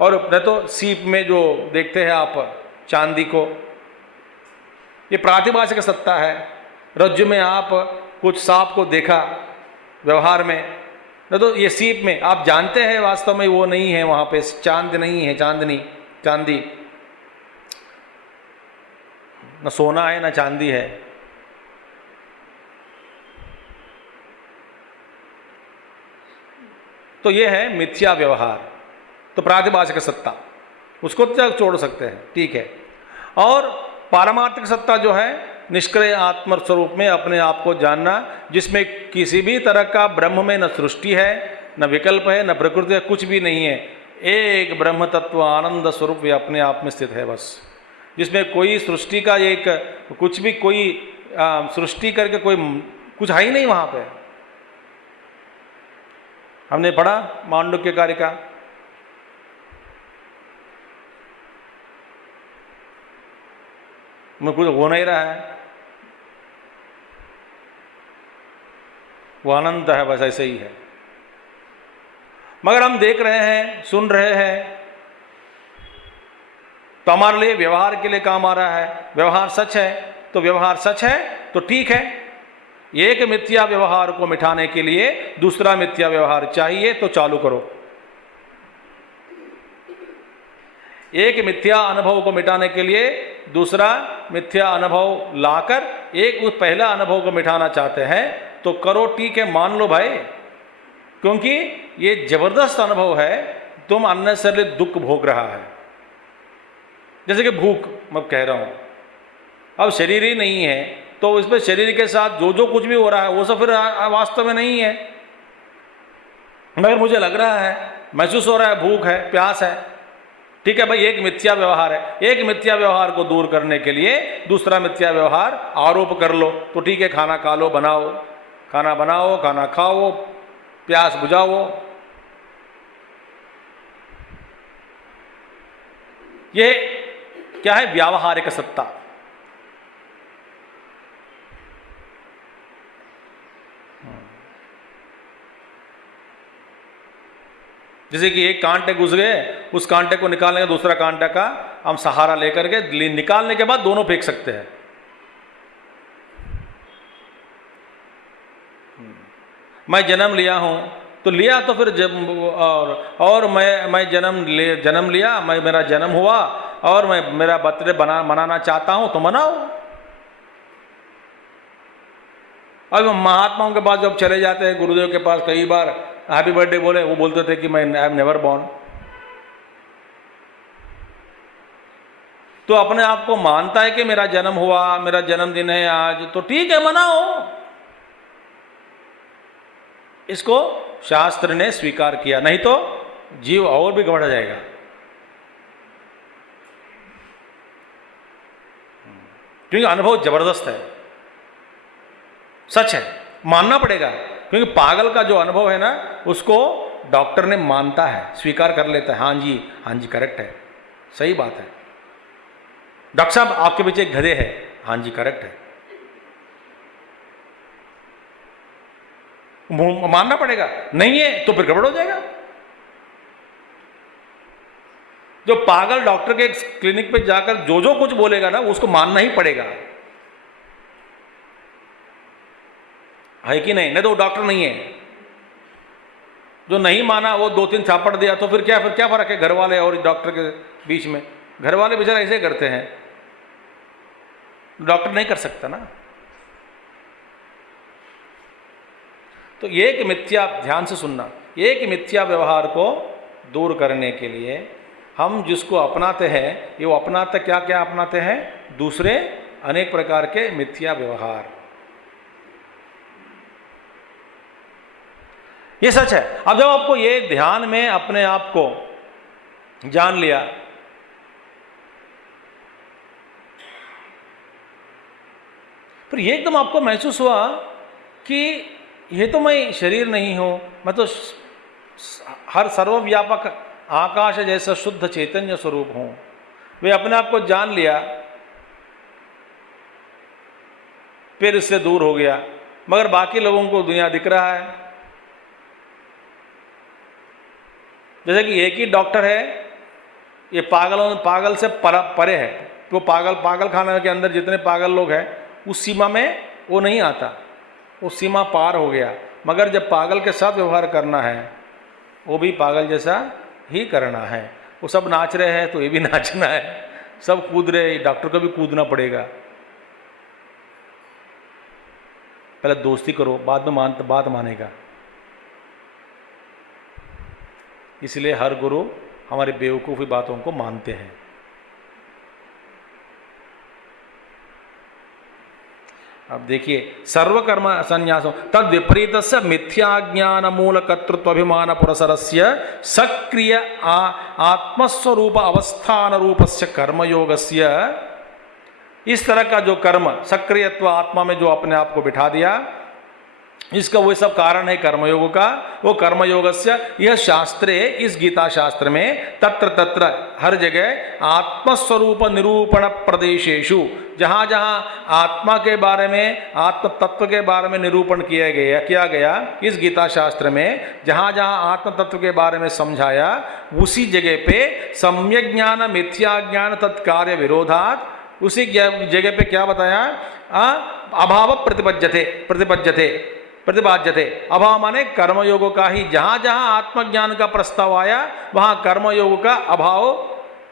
और न तो सीप में जो देखते हैं आप चांदी को, ये प्रातिभाषिक सत्ता है। रज्जु में आप कुछ सांप को देखा व्यवहार में, न तो ये सीप में आप जानते हैं वास्तव में वो नहीं है, वहां पे चांद नहीं है, चांदी न सोना है न चांदी है। तो ये है मिथ्या व्यवहार। तो प्रातिभाषिक सत्ता उसको तो छोड़ सकते हैं, ठीक है। और पारमार्थिक सत्ता जो है निष्क्रिय आत्म स्वरूप में अपने आप को जानना, जिसमें किसी भी तरह का ब्रह्म में न सृष्टि है न विकल्प है न प्रकृति है, कुछ भी नहीं है। एक ब्रह्म तत्व आनंद स्वरूप वे अपने आप में स्थित है बस, जिसमें कोई सृष्टि का एक कुछ भी कोई सृष्टि करके कोई कुछ है ही नहीं वहां पे। हमने पढ़ा मांडुक्य कारिका, में कुछ हो नहीं रहा है, वो अनंत है बस, ऐसे ही है। मगर हम देख रहे हैं, सुन रहे हैं, तो हमारे लिए व्यवहार के लिए काम आ रहा है। व्यवहार सच है तो व्यवहार सच है तो ठीक है। एक मिथ्या व्यवहार को मिटाने के लिए दूसरा मिथ्या व्यवहार चाहिए तो चालू करो। एक मिथ्या अनुभव को मिटाने के लिए दूसरा मिथ्या अनुभव लाकर एक उस पहला अनुभव को मिटाना चाहते हैं तो करो, ठीक है, मान लो भाई, क्योंकि ये जबरदस्त अनुभव है। तुम अननेसेसरी दुख भोग रहा है, जैसे कि भूख मैं कह रहा हूं, अब शरीर ही नहीं है तो इसमें शरीर के साथ जो जो कुछ भी हो रहा है वो सब फिर वास्तव में नहीं है, मगर मुझे लग रहा है, महसूस हो रहा है, भूख है, प्यास है, ठीक है भाई, एक मिथ्या व्यवहार है। एक मिथ्या व्यवहार को दूर करने के लिए दूसरा मिथ्या व्यवहार आरोप कर लो तो ठीक है, खाना खा लो, बनाओ, खाना बनाओ, खाना खाओ, प्यास बुझाओ। ये क्या है? व्यावहारिक सत्ता। जैसे कि एक कांटे घुस गए, उस कांटे को निकालने का दूसरा कांटे का हम सहारा लेकर के निकालने के बाद दोनों फेंक सकते हैं। मैं जन्म लिया हूं तो लिया, तो फिर और मैं जन्म लिया, मेरा जन्म हुआ और मैं मेरा बर्थडे मनाना चाहता हूं तो मनाओ। अब महात्माओं के पास जब चले जाते हैं, गुरुदेव के पास कई बार हैप्पी बर्थडे बोले, वो बोलते थे कि मैं आई एम नेवर बॉर्न। तो अपने आप को मानता है कि मेरा जन्म हुआ, मेरा जन्मदिन है आज, तो ठीक है, मनाओ। इसको शास्त्र ने स्वीकार किया, नहीं तो जीव और भी गड़बड़ जाएगा। क्योंकि अनुभव जबरदस्त है, सच है, मानना पड़ेगा। क्योंकि पागल का जो अनुभव है ना, उसको डॉक्टर ने मानता है, स्वीकार कर लेता है, हाँ जी करेक्ट है, सही बात है। डॉक्टर साहब आपके पीछे एक गधे है, हाँ जी करेक्ट है, मानना पड़ेगा। नहीं है तो फिर गड़बड़ हो जाएगा। जो पागल डॉक्टर के क्लिनिक पे जाकर जो जो कुछ बोलेगा ना, उसको मानना ही पड़ेगा, है कि नहीं? नहीं तो वो डॉक्टर नहीं है। जो नहीं माना, वो 2-3 छापड़ दिया, तो फिर क्या फर्क है घर वाले और डॉक्टर के बीच में? घर वाले बेचारे ऐसे करते हैं, डॉक्टर नहीं कर सकता ना। तो एक मिथ्या, ध्यान से सुनना, एक मिथ्या व्यवहार को दूर करने के लिए हम जिसको अपनाते हैं, ये वो अपनाते क्या अपनाते हैं? दूसरे अनेक प्रकार के मिथ्या व्यवहार। ये सच है। अब जब आपको ये ध्यान में अपने आप को जान लिया, फिर एकदम आपको महसूस हुआ कि ये तो मैं शरीर नहीं हूं, मैं तो हर सर्वव्यापक आकाश जैसा शुद्ध चैतन्य स्वरूप हूं। वे अपने आप को जान लिया, फिर इससे दूर हो गया। मगर बाकी लोगों को दुनिया दिख रहा है। जैसे कि एक ही डॉक्टर है, ये पागल से परे है। वो पागल खाने के अंदर जितने पागल लोग हैं, उस सीमा में वो नहीं आता, वो सीमा पार हो गया। मगर जब पागल के साथ व्यवहार करना है वो भी पागल जैसा ही करना है। वो सब नाच रहे हैं तो ये भी नाचना है, सब कूद रहे, डॉक्टर को भी कूदना पड़ेगा। पहले दोस्ती करो, बाद में बात मानेगा। इसलिए हर गुरु हमारी बेवकूफ़ी बातों को मानते हैं। अब देखिए, सर्वकर्म संन्यासो तद विपरीत मिथ्याज्ञान मूल कर्तृत्वाभिमान पुरसरस्य सक्रिय आत्मस्वरूप अवस्थान रूपस्य कर्मयोगस्य, इस तरह का जो कर्म, सक्रियत्व, आत्मा में जो अपने आप को बिठा दिया, इसका वो सब कारण है कर्मयोग का। वो कर्मयोगस्य यह शास्त्रे, इस गीता शास्त्र में तत्र तत्र हर जगह आत्मस्वरूप निरूपण प्रदेशेषु, जहाँ जहाँ आत्मा के बारे में, आत्म तत्व के बारे में निरूपण किया गया इस गीता शास्त्र में, जहाँ जहाँ आत्म तत्व के बारे में समझाया, उसी जगह पे सम्यक ज्ञान मिथ्या ज्ञान तत्कार्य विरोधात, उसी जगह पे क्या बताया, अभाव प्रतिपाद्यते। अभाव माने कर्मयोग का ही, जहां जहां आत्मज्ञान का प्रस्ताव आया वहां कर्मयोग का अभाव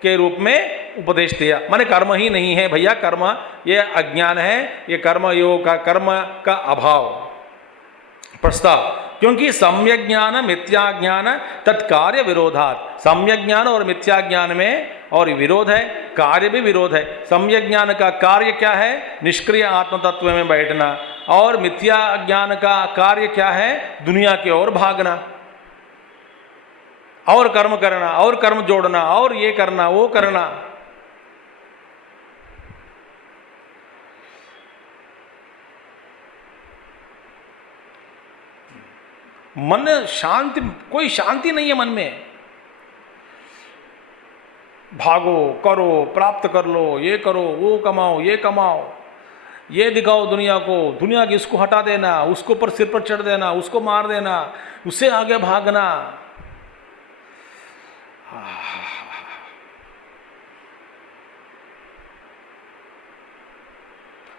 के रूप में उपदेश दिया। माने कर्म ही नहीं है भैया, कर्म ये अज्ञान है, ये कर्मयोग का, कर्म का अभाव प्रस्ताव। क्योंकि सम्यक ज्ञान मिथ्या ज्ञान तत्कार्य विरोधात, सम्यक ज्ञान और मिथ्या ज्ञान में और विरोध है, कार्य भी विरोध है। सम्यक ज्ञान का कार्य क्या है, निष्क्रिय आत्म तत्व में बैठना, और मिथ्या ज्ञान का कार्य क्या है, दुनिया की ओर भागना और कर्म करना और कर्म जोड़ना और ये करना वो करना। मन शांति, कोई शांति नहीं है मन में। भागो, करो, प्राप्त कर लो, ये करो, वो कमाओ, ये कमाओ, ये दिखाओ दुनिया को, दुनिया की इसको हटा देना, उसको पर सिर पर चढ़ देना, उसको मार देना, उससे आगे भागना।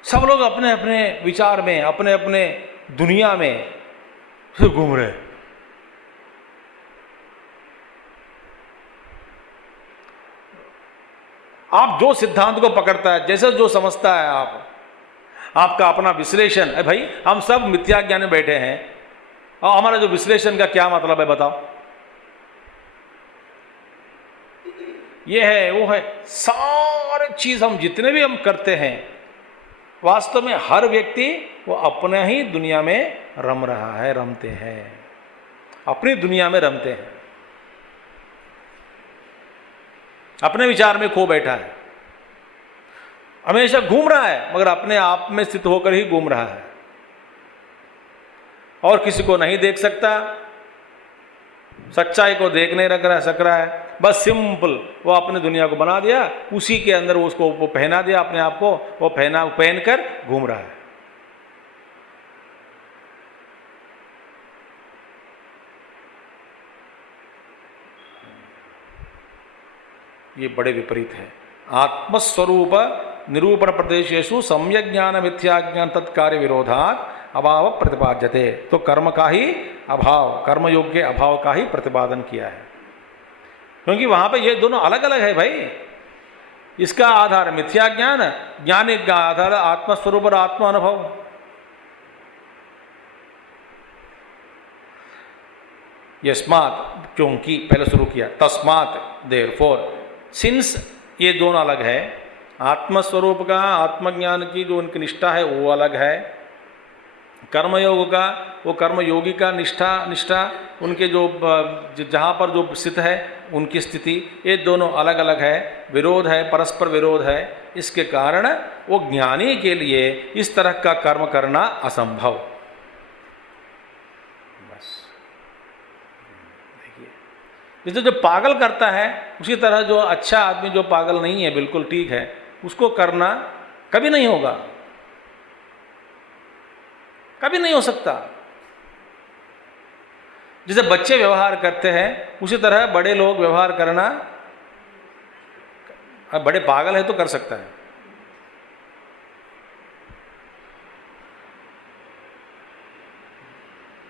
सब लोग अपने अपने विचार में, अपने अपने दुनिया में घूम रहे। आप जो सिद्धांत को पकड़ता है, जैसे जो समझता है, आपका अपना विश्लेषण है। भाई हम सब मिथ्या ज्ञान में बैठे हैं और हमारा जो विश्लेषण का क्या मतलब है बताओ, ये है वो है, सारे चीज हम जितने भी हम करते हैं, वास्तव में हर व्यक्ति वो अपने ही दुनिया में रम रहा है, रमते हैं, अपनी दुनिया में रमते हैं, अपने विचार में खो बैठा है, हमेशा घूम रहा है, मगर अपने आप में स्थित होकर ही घूम रहा है और किसी को नहीं देख सकता, सच्चाई को देख नहीं सक रहा है। बस सिंपल वो अपने दुनिया को बना दिया, उसी के अंदर उसको वो पहना दिया, अपने आप को वो पहन कर घूम रहा है। ये बड़े विपरीत है। आत्मस्वरूप निरूपण प्रदेशेषु सम्यक ज्ञान मिथ्या ज्ञान तत्कार्य विरोधात अभाव प्रतिपाद्यते। तो कर्म का ही अभाव, कर्मयोग के अभाव का ही प्रतिपादन किया है, क्योंकि वहां पे ये दोनों अलग अलग है भाई। इसका आधार मिथ्या ज्ञान, ज्ञान का आधार आत्मस्वरूप और आत्म अनुभव। यस्मात्, क्योंकि पहले शुरू किया, तस्मात्, देयरफॉर, सिंस, ये दोनों अलग है। आत्मस्वरूप का, आत्मज्ञान की जो उनकी निष्ठा है वो अलग है, कर्मयोग का, वो कर्मयोगी का निष्ठा उनके जो जहाँ पर जो स्थित है उनकी स्थिति, ये दोनों अलग अलग है, विरोध है, परस्पर विरोध है। इसके कारण वो ज्ञानी के लिए इस तरह का कर्म करना असंभव। बस देखिए, जैसे जो पागल करता है उसी तरह जो अच्छा आदमी जो पागल नहीं है, बिल्कुल ठीक है, उसको करना कभी नहीं होगा, कभी नहीं हो सकता। जैसे बच्चे व्यवहार करते हैं उसी तरह बड़े लोग व्यवहार करना, अब बड़े पागल है तो कर सकता है।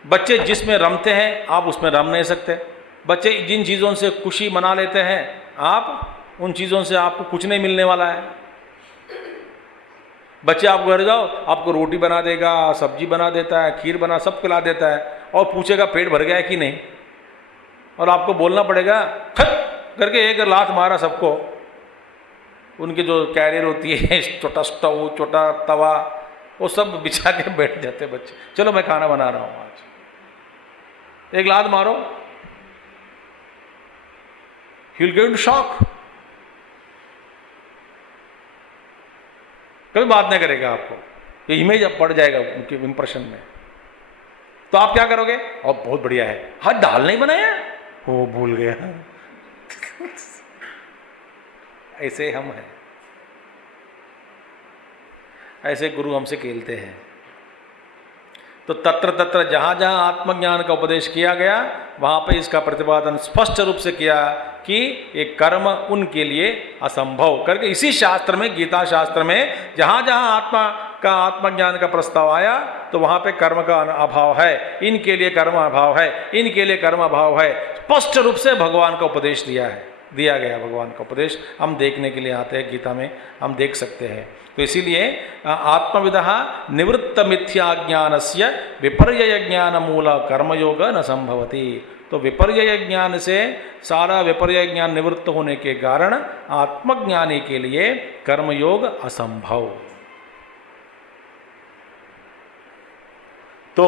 बच्चे जिसमें रमते हैं आप उसमें रम नहीं सकते। बच्चे जिन चीज़ों से खुशी मना लेते हैं आप उन चीज़ों से आपको कुछ नहीं मिलने वाला है। बच्चे आप घर जाओ, आपको रोटी बना देगा, सब्जी बना देता है, खीर बना सब खिला देता है और पूछेगा पेट भर गया है कि नहीं, और आपको बोलना पड़ेगा खट करके एक लात मारा सबको। उनकी जो कैरियर होती है, छोटा स्टोव, छोटा तवा, वो सब बिछा के बैठ जाते बच्चे, चलो मैं खाना बना रहा हूँ आज, एक लात मारो, ही विल गेट शॉक, कभी बात नहीं करेगा आपको, ये इमेज अब पड़ जाएगा उनके इंप्रेशन में। तो आप क्या करोगे? अब बहुत बढ़िया है, हाँ दाल नहीं बनाया, वो भूल गया। ऐसे हम हैं, ऐसे गुरु हमसे खेलते हैं। तो तत्र तत्र जहाँ जहाँ आत्मज्ञान का उपदेश किया गया वहाँ पे इसका प्रतिपादन स्पष्ट रूप से किया कि ये कर्म उनके लिए असंभव करके, इसी शास्त्र में, गीता शास्त्र में जहाँ जहाँ आत्मा का आत्मज्ञान का प्रस्ताव आया तो वहाँ पे कर्म का अभाव है, इनके लिए कर्म अभाव है, इनके लिए कर्म अभाव है, स्पष्ट रूप से भगवान का उपदेश दिया गया। भगवान का उपदेश हम देखने के लिए आते हैं, गीता में हम देख सकते हैं। तो इसीलिए आत्मविदः निवृत्त मिथ्याज्ञानस्य विपर्यय ज्ञान मूल कर्मयोग न संभवति। तो विपर्यय ज्ञान से सारा विपर्यय ज्ञान निवृत्त होने के कारण आत्मज्ञानी के लिए कर्मयोग असंभव। तो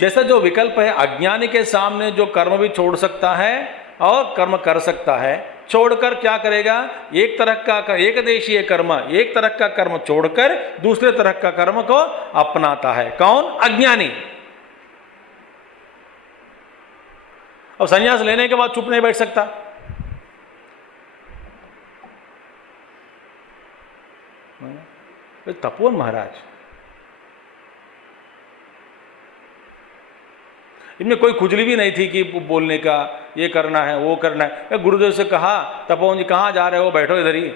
जैसा जो विकल्प है, अज्ञानी के सामने जो कर्म भी छोड़ सकता है और कर्म कर सकता है, छोड़कर क्या करेगा? एक तरह का एक देशीय कर्म, एक तरह का कर्म छोड़कर दूसरे तरह का कर्म को अपनाता है। कौन? अज्ञानी। अब संन्यास लेने के बाद चुप नहीं बैठ सकता, तपोवन महाराज, इनमें कोई खुजली भी नहीं थी कि बोलने का, ये करना है वो करना है। गुरुदेव से कहा, तपोवन जी कहाँ जा रहे हो, बैठो इधर ही।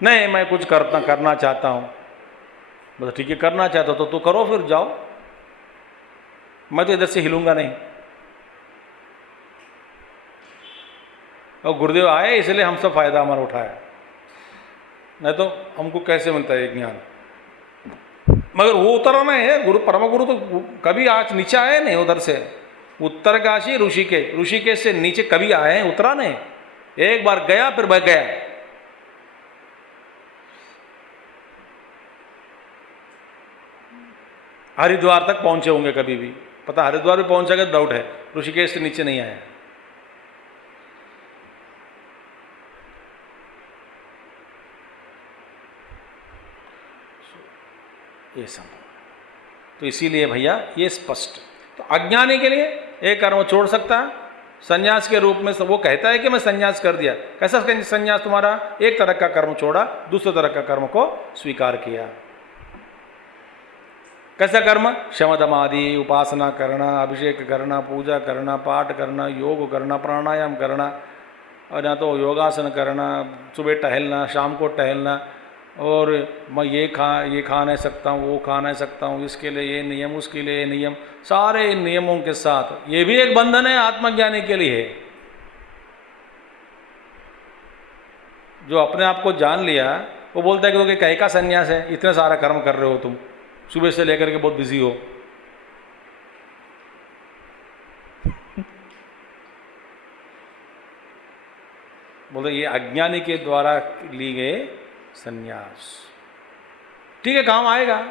नहीं मैं कुछ करना चाहता हूँ। मतलब ठीक है, करना चाहता तो करो, फिर जाओ, मैं तो इधर से हिलूंगा नहीं। और गुरुदेव आए इसलिए हम सब फायदा हमारा उठाया, नहीं तो हमको कैसे मिलता है ज्ञान। मगर वो उतरना है, गुरु परम गुरु तो कभी आज नीचे आए नहीं उधर से, उत्तरकाशी ऋषिकेश से नीचे कभी आए हैं, उतरा नहीं। एक बार गया फिर बह गया। हरिद्वार तक पहुंचे होंगे कभी भी, पता हरिद्वार भी पहुंचेगा डाउट है, ऋषिकेश से नीचे नहीं आया। ये संभव। तो इसीलिए भैया ये स्पष्ट। तो अज्ञानी के लिए एक कर्म छोड़ सकता है, संन्यास के रूप में वो कहता है कि मैं संन्यास कर दिया। कैसा संन्यास तुम्हारा? एक तरह का कर्म छोड़ा, दूसरे तरह का कर्म को स्वीकार किया। कैसा कर्म? शमदमादि, उपासना करना, अभिषेक करना, पूजा करना, पाठ करना, योग करना, प्राणायाम करना, और या तो योगासन करना, सुबह टहलना, शाम को टहलना, और मैं ये खा नहीं सकता हूँ, वो खा नहीं सकता हूँ, इसके लिए ये नियम, उसके लिए ये नियम, सारे इन नियमों के साथ ये भी एक बंधन है आत्मज्ञानी के लिए। जो अपने आप को जान लिया वो बोलता है कि कहीं का संन्यास है, इतने सारा कर्म कर रहे हो तुम, सुबह से लेकर के बहुत बिजी हो। बोलते ये अज्ञानी के द्वारा ली गए संन्यास, ठीक है काम आएगा,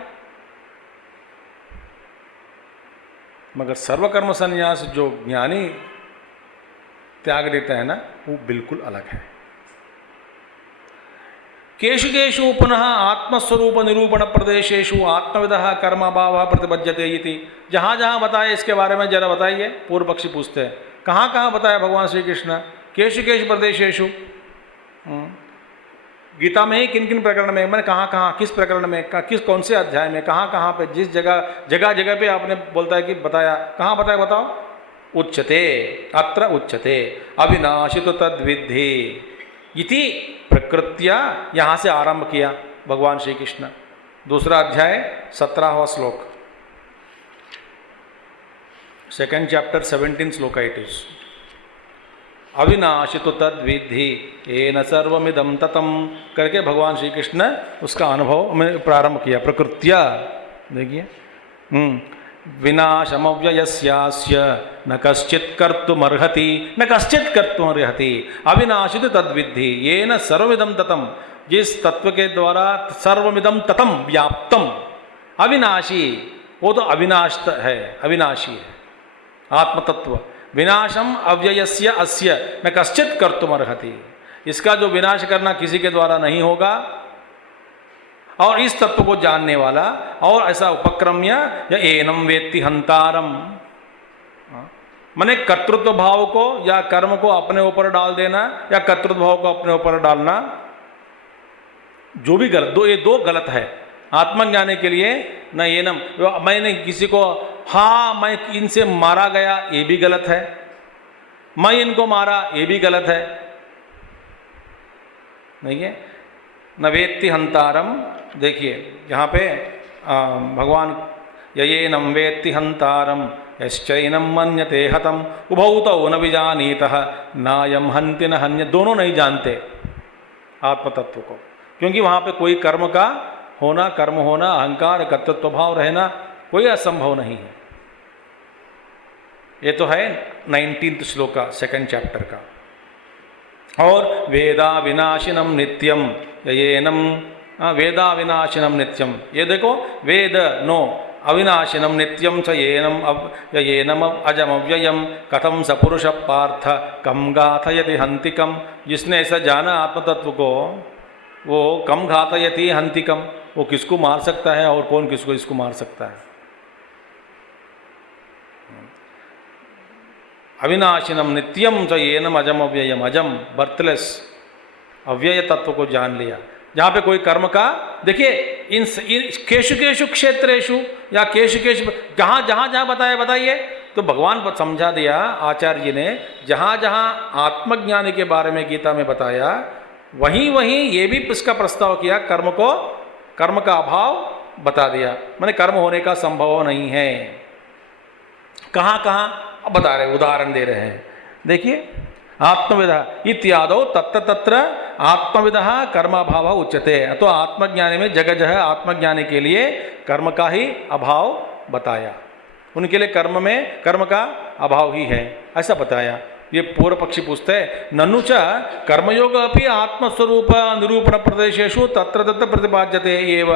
मगर सर्वकर्म संन्यास जो ज्ञानी त्याग देता है ना, वो बिल्कुल अलग है। केषु केषु पुनः आत्मस्वरूप निरूपण प्रदेशेषु आत्मविदः कर्म भाव प्रतिबद्धते इति। जहाँ जहाँ बताए इसके बारे में जरा बताइए। पूर्व पक्षी पूछते हैं कहाँ कहाँ बताया भगवान श्री कृष्ण? केषु केषु प्रदेशेषु, गीता में ही किन किन प्रकरण में, मैंने कहाँ कहाँ, किस प्रकरण में, किस कौन से अध्याय में, कहाँ कहाँ पे, जिस जगह पे आपने बोलता है कि बताया, कहाँ बताया बताओ? उच्यते अत्र उच्यते अविनाशित तद्विद्धि इति प्रकृत्या, यहाँ से आरंभ किया भगवान श्री कृष्ण। दूसरा अध्याय 17वां श्लोक। सेकेंड चैप्टर 17 श्लोक इट इज। अविनाशी तो तद विधि येन सर्वमिदं ततम करके भगवान श्री कृष्ण ने उसका अनुभव में प्रारंभ किया। प्रकृत्या देखिए, विनाशमव्ययस्यास्य न कश्चित् कर्तुमर्हति न कश्चित् कर्तुमर्हति अविनाशी तो तद विधि येन सर्वमिदं ततम, जिस तत्व के द्वारा सर्वमिदं ततम व्याप्तम, अविनाशी वो तो अविनाश है, अविनाशी है आत्मतत्व। विनाशम अव्ययस्य अस्य न कश्चित् कर्तुमर्हति, इसका जो विनाश करना किसी के द्वारा नहीं होगा, और इस तत्व को जानने वाला और ऐसा उपक्रम्य या एनम वेत्ति हंतारम, माने कर्तृत्व भाव को या कर्म को अपने ऊपर डाल देना या कर्तृत्व भाव को अपने ऊपर डालना, जो भी गलत, ये दो गलत है आत्मज्ञानी के लिए। न एनम मैंने किसी को, हाँ मैं इनसे मारा गया, ये भी गलत है, मैं इनको मारा, ये भी गलत है। देखिए न वेत्ति हंतारम, देखिए यहाँ पे भगवान येनम वेत्ति हंतारम यश्चैनम मन्यते हतम उभौ तौ न विजानीतः नायम हन्ति न हन्य, दोनों नहीं जानते आत्मतत्व को, क्योंकि वहाँ पे कोई कर्म का होना, कर्म होना, अहंकार, कर्तृत्व भाव रहना कोई असंभव नहीं है। ये तो है 19 श्लोक का सेकंड चैप्टर का। और वेदा विनाशिनम नित्यम येनम, वेदा विनाशिनम नित्यम, ये देखो वेद नो अविनाशिनम नित्यम च येनम अजम अव्ययम कथम स पुरुष पार्थ कम गाथयति हंतिकम, जिसने ऐसा जाना आत्मतत्व को वो कम घातयति हंतिकम, वो किसको मार सकता है और कौन किसको इसको मार सकता है। अविनाशिनम नित्यम च येनम अजम अव्ययम, अजम बर्थलेस अव्यय तत्व को जान लिया। जहाँ पे कोई कर्म का, देखिए इन केशु केशु क्षेत्रेशु या केशु केशु जहाँ जहाँ बताइए, तो भगवान को समझा दिया आचार्य जी ने, जहाँ जहाँ आत्मज्ञानी के बारे में गीता में बताया, वहीं वहीं ये भी इसका प्रस्ताव किया, कर्म का अभाव बता दिया, माने कर्म होने का संभव नहीं है। कहाँ कहाँ अब बता रहे, उदाहरण दे रहे हैं। देखिए आत्मविदा इत्यादो तत्र तत्र आत्मविदा कर्माभाव उच्यते, तो आत्मज्ञानी में जगह जगह आत्मज्ञानी के लिए कर्म का ही अभाव बताया, उनके लिए कर्म में कर्म का अभाव ही है ऐसा बताया। ये पूर्व पक्षी पूछते हैं, ननु च कर्मयोग अपि आत्मस्वरूप निरूपण प्रदेशेषु तत्र तत्र प्रतिपाद्यते एव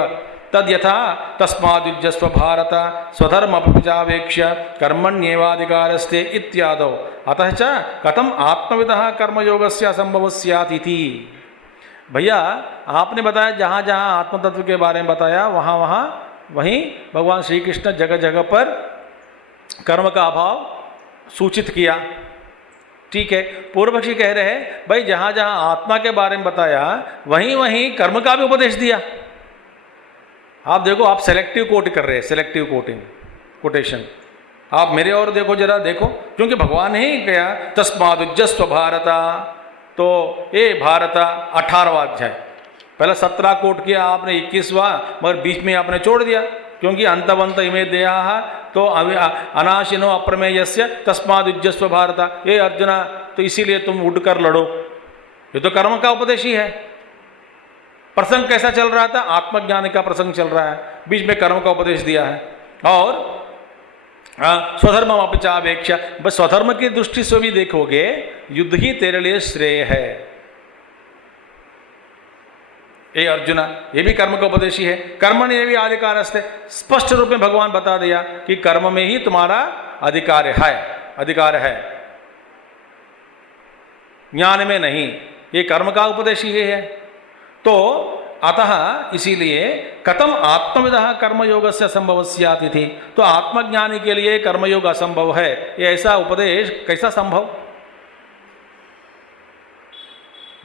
तद यथा तस्माद्युज्यस्व भारत स्वधर्मपचावेक्ष्य कर्मण्येवाधिकारस्ते इत्यादौ अतः च कथम आत्मविदः कर्मयोगस्य असंभव स्यात् इति। भैया आपने बताया जहाँ जहाँ आत्मतत्व के बारे में बताया वहाँ वहाँ वहीं भगवान श्री कृष्ण जगह जगह पर कर्म का अभाव सूचित किया। ठीक है, पूर्व पक्षी कह रहे हैं भाई जहाँ जहाँ आत्मा के बारे में बताया वहीं वहीं कर्म का भी उपदेश दिया। आप देखो, आप सेलेक्टिव कोट कर रहे हैं, सेलेक्टिव कोटेशन। आप मेरे और देखो जरा, देखो, क्योंकि भगवान ने ही कहा तस्मादुज्जस्व भारत, तो ये भारत 18वां अध्याय, पहले 17 कोट किया आपने, 21वां मगर बीच में आपने छोड़ दिया, क्योंकि अंतवंत इमे देहा तो अनाशिनो अप्रमेयस्य तस्मादुज्जस्व भारत, ये अर्जुना तो इसीलिए तुम उठकर लड़ो, ये तो कर्म का उपदेश ही है। प्रसंग कैसा चल रहा था? आत्मज्ञान का प्रसंग चल रहा है, बीच में कर्म का उपदेश दिया है। और स्वधर्म अपचावेक्षा, बस स्वधर्म की दृष्टि से भी देखोगे युद्ध ही तेरे लिए श्रेय है। ये अर्जुना, ये भी कर्म का उपदेश ही है। कर्म ने भी अधिकार है, स्पष्ट रूप में भगवान बता दिया कि कर्म में ही तुम्हारा अधिकार है, ज्ञान में नहीं। ये कर्म का उपदेश ही है। तो अतः इसीलिए कथम आत्मविदः कर्मयोग से असंभव स्यात् थी, तो आत्मज्ञानी के लिए कर्मयोग असंभव है, ये ऐसा उपदेश कैसा संभव?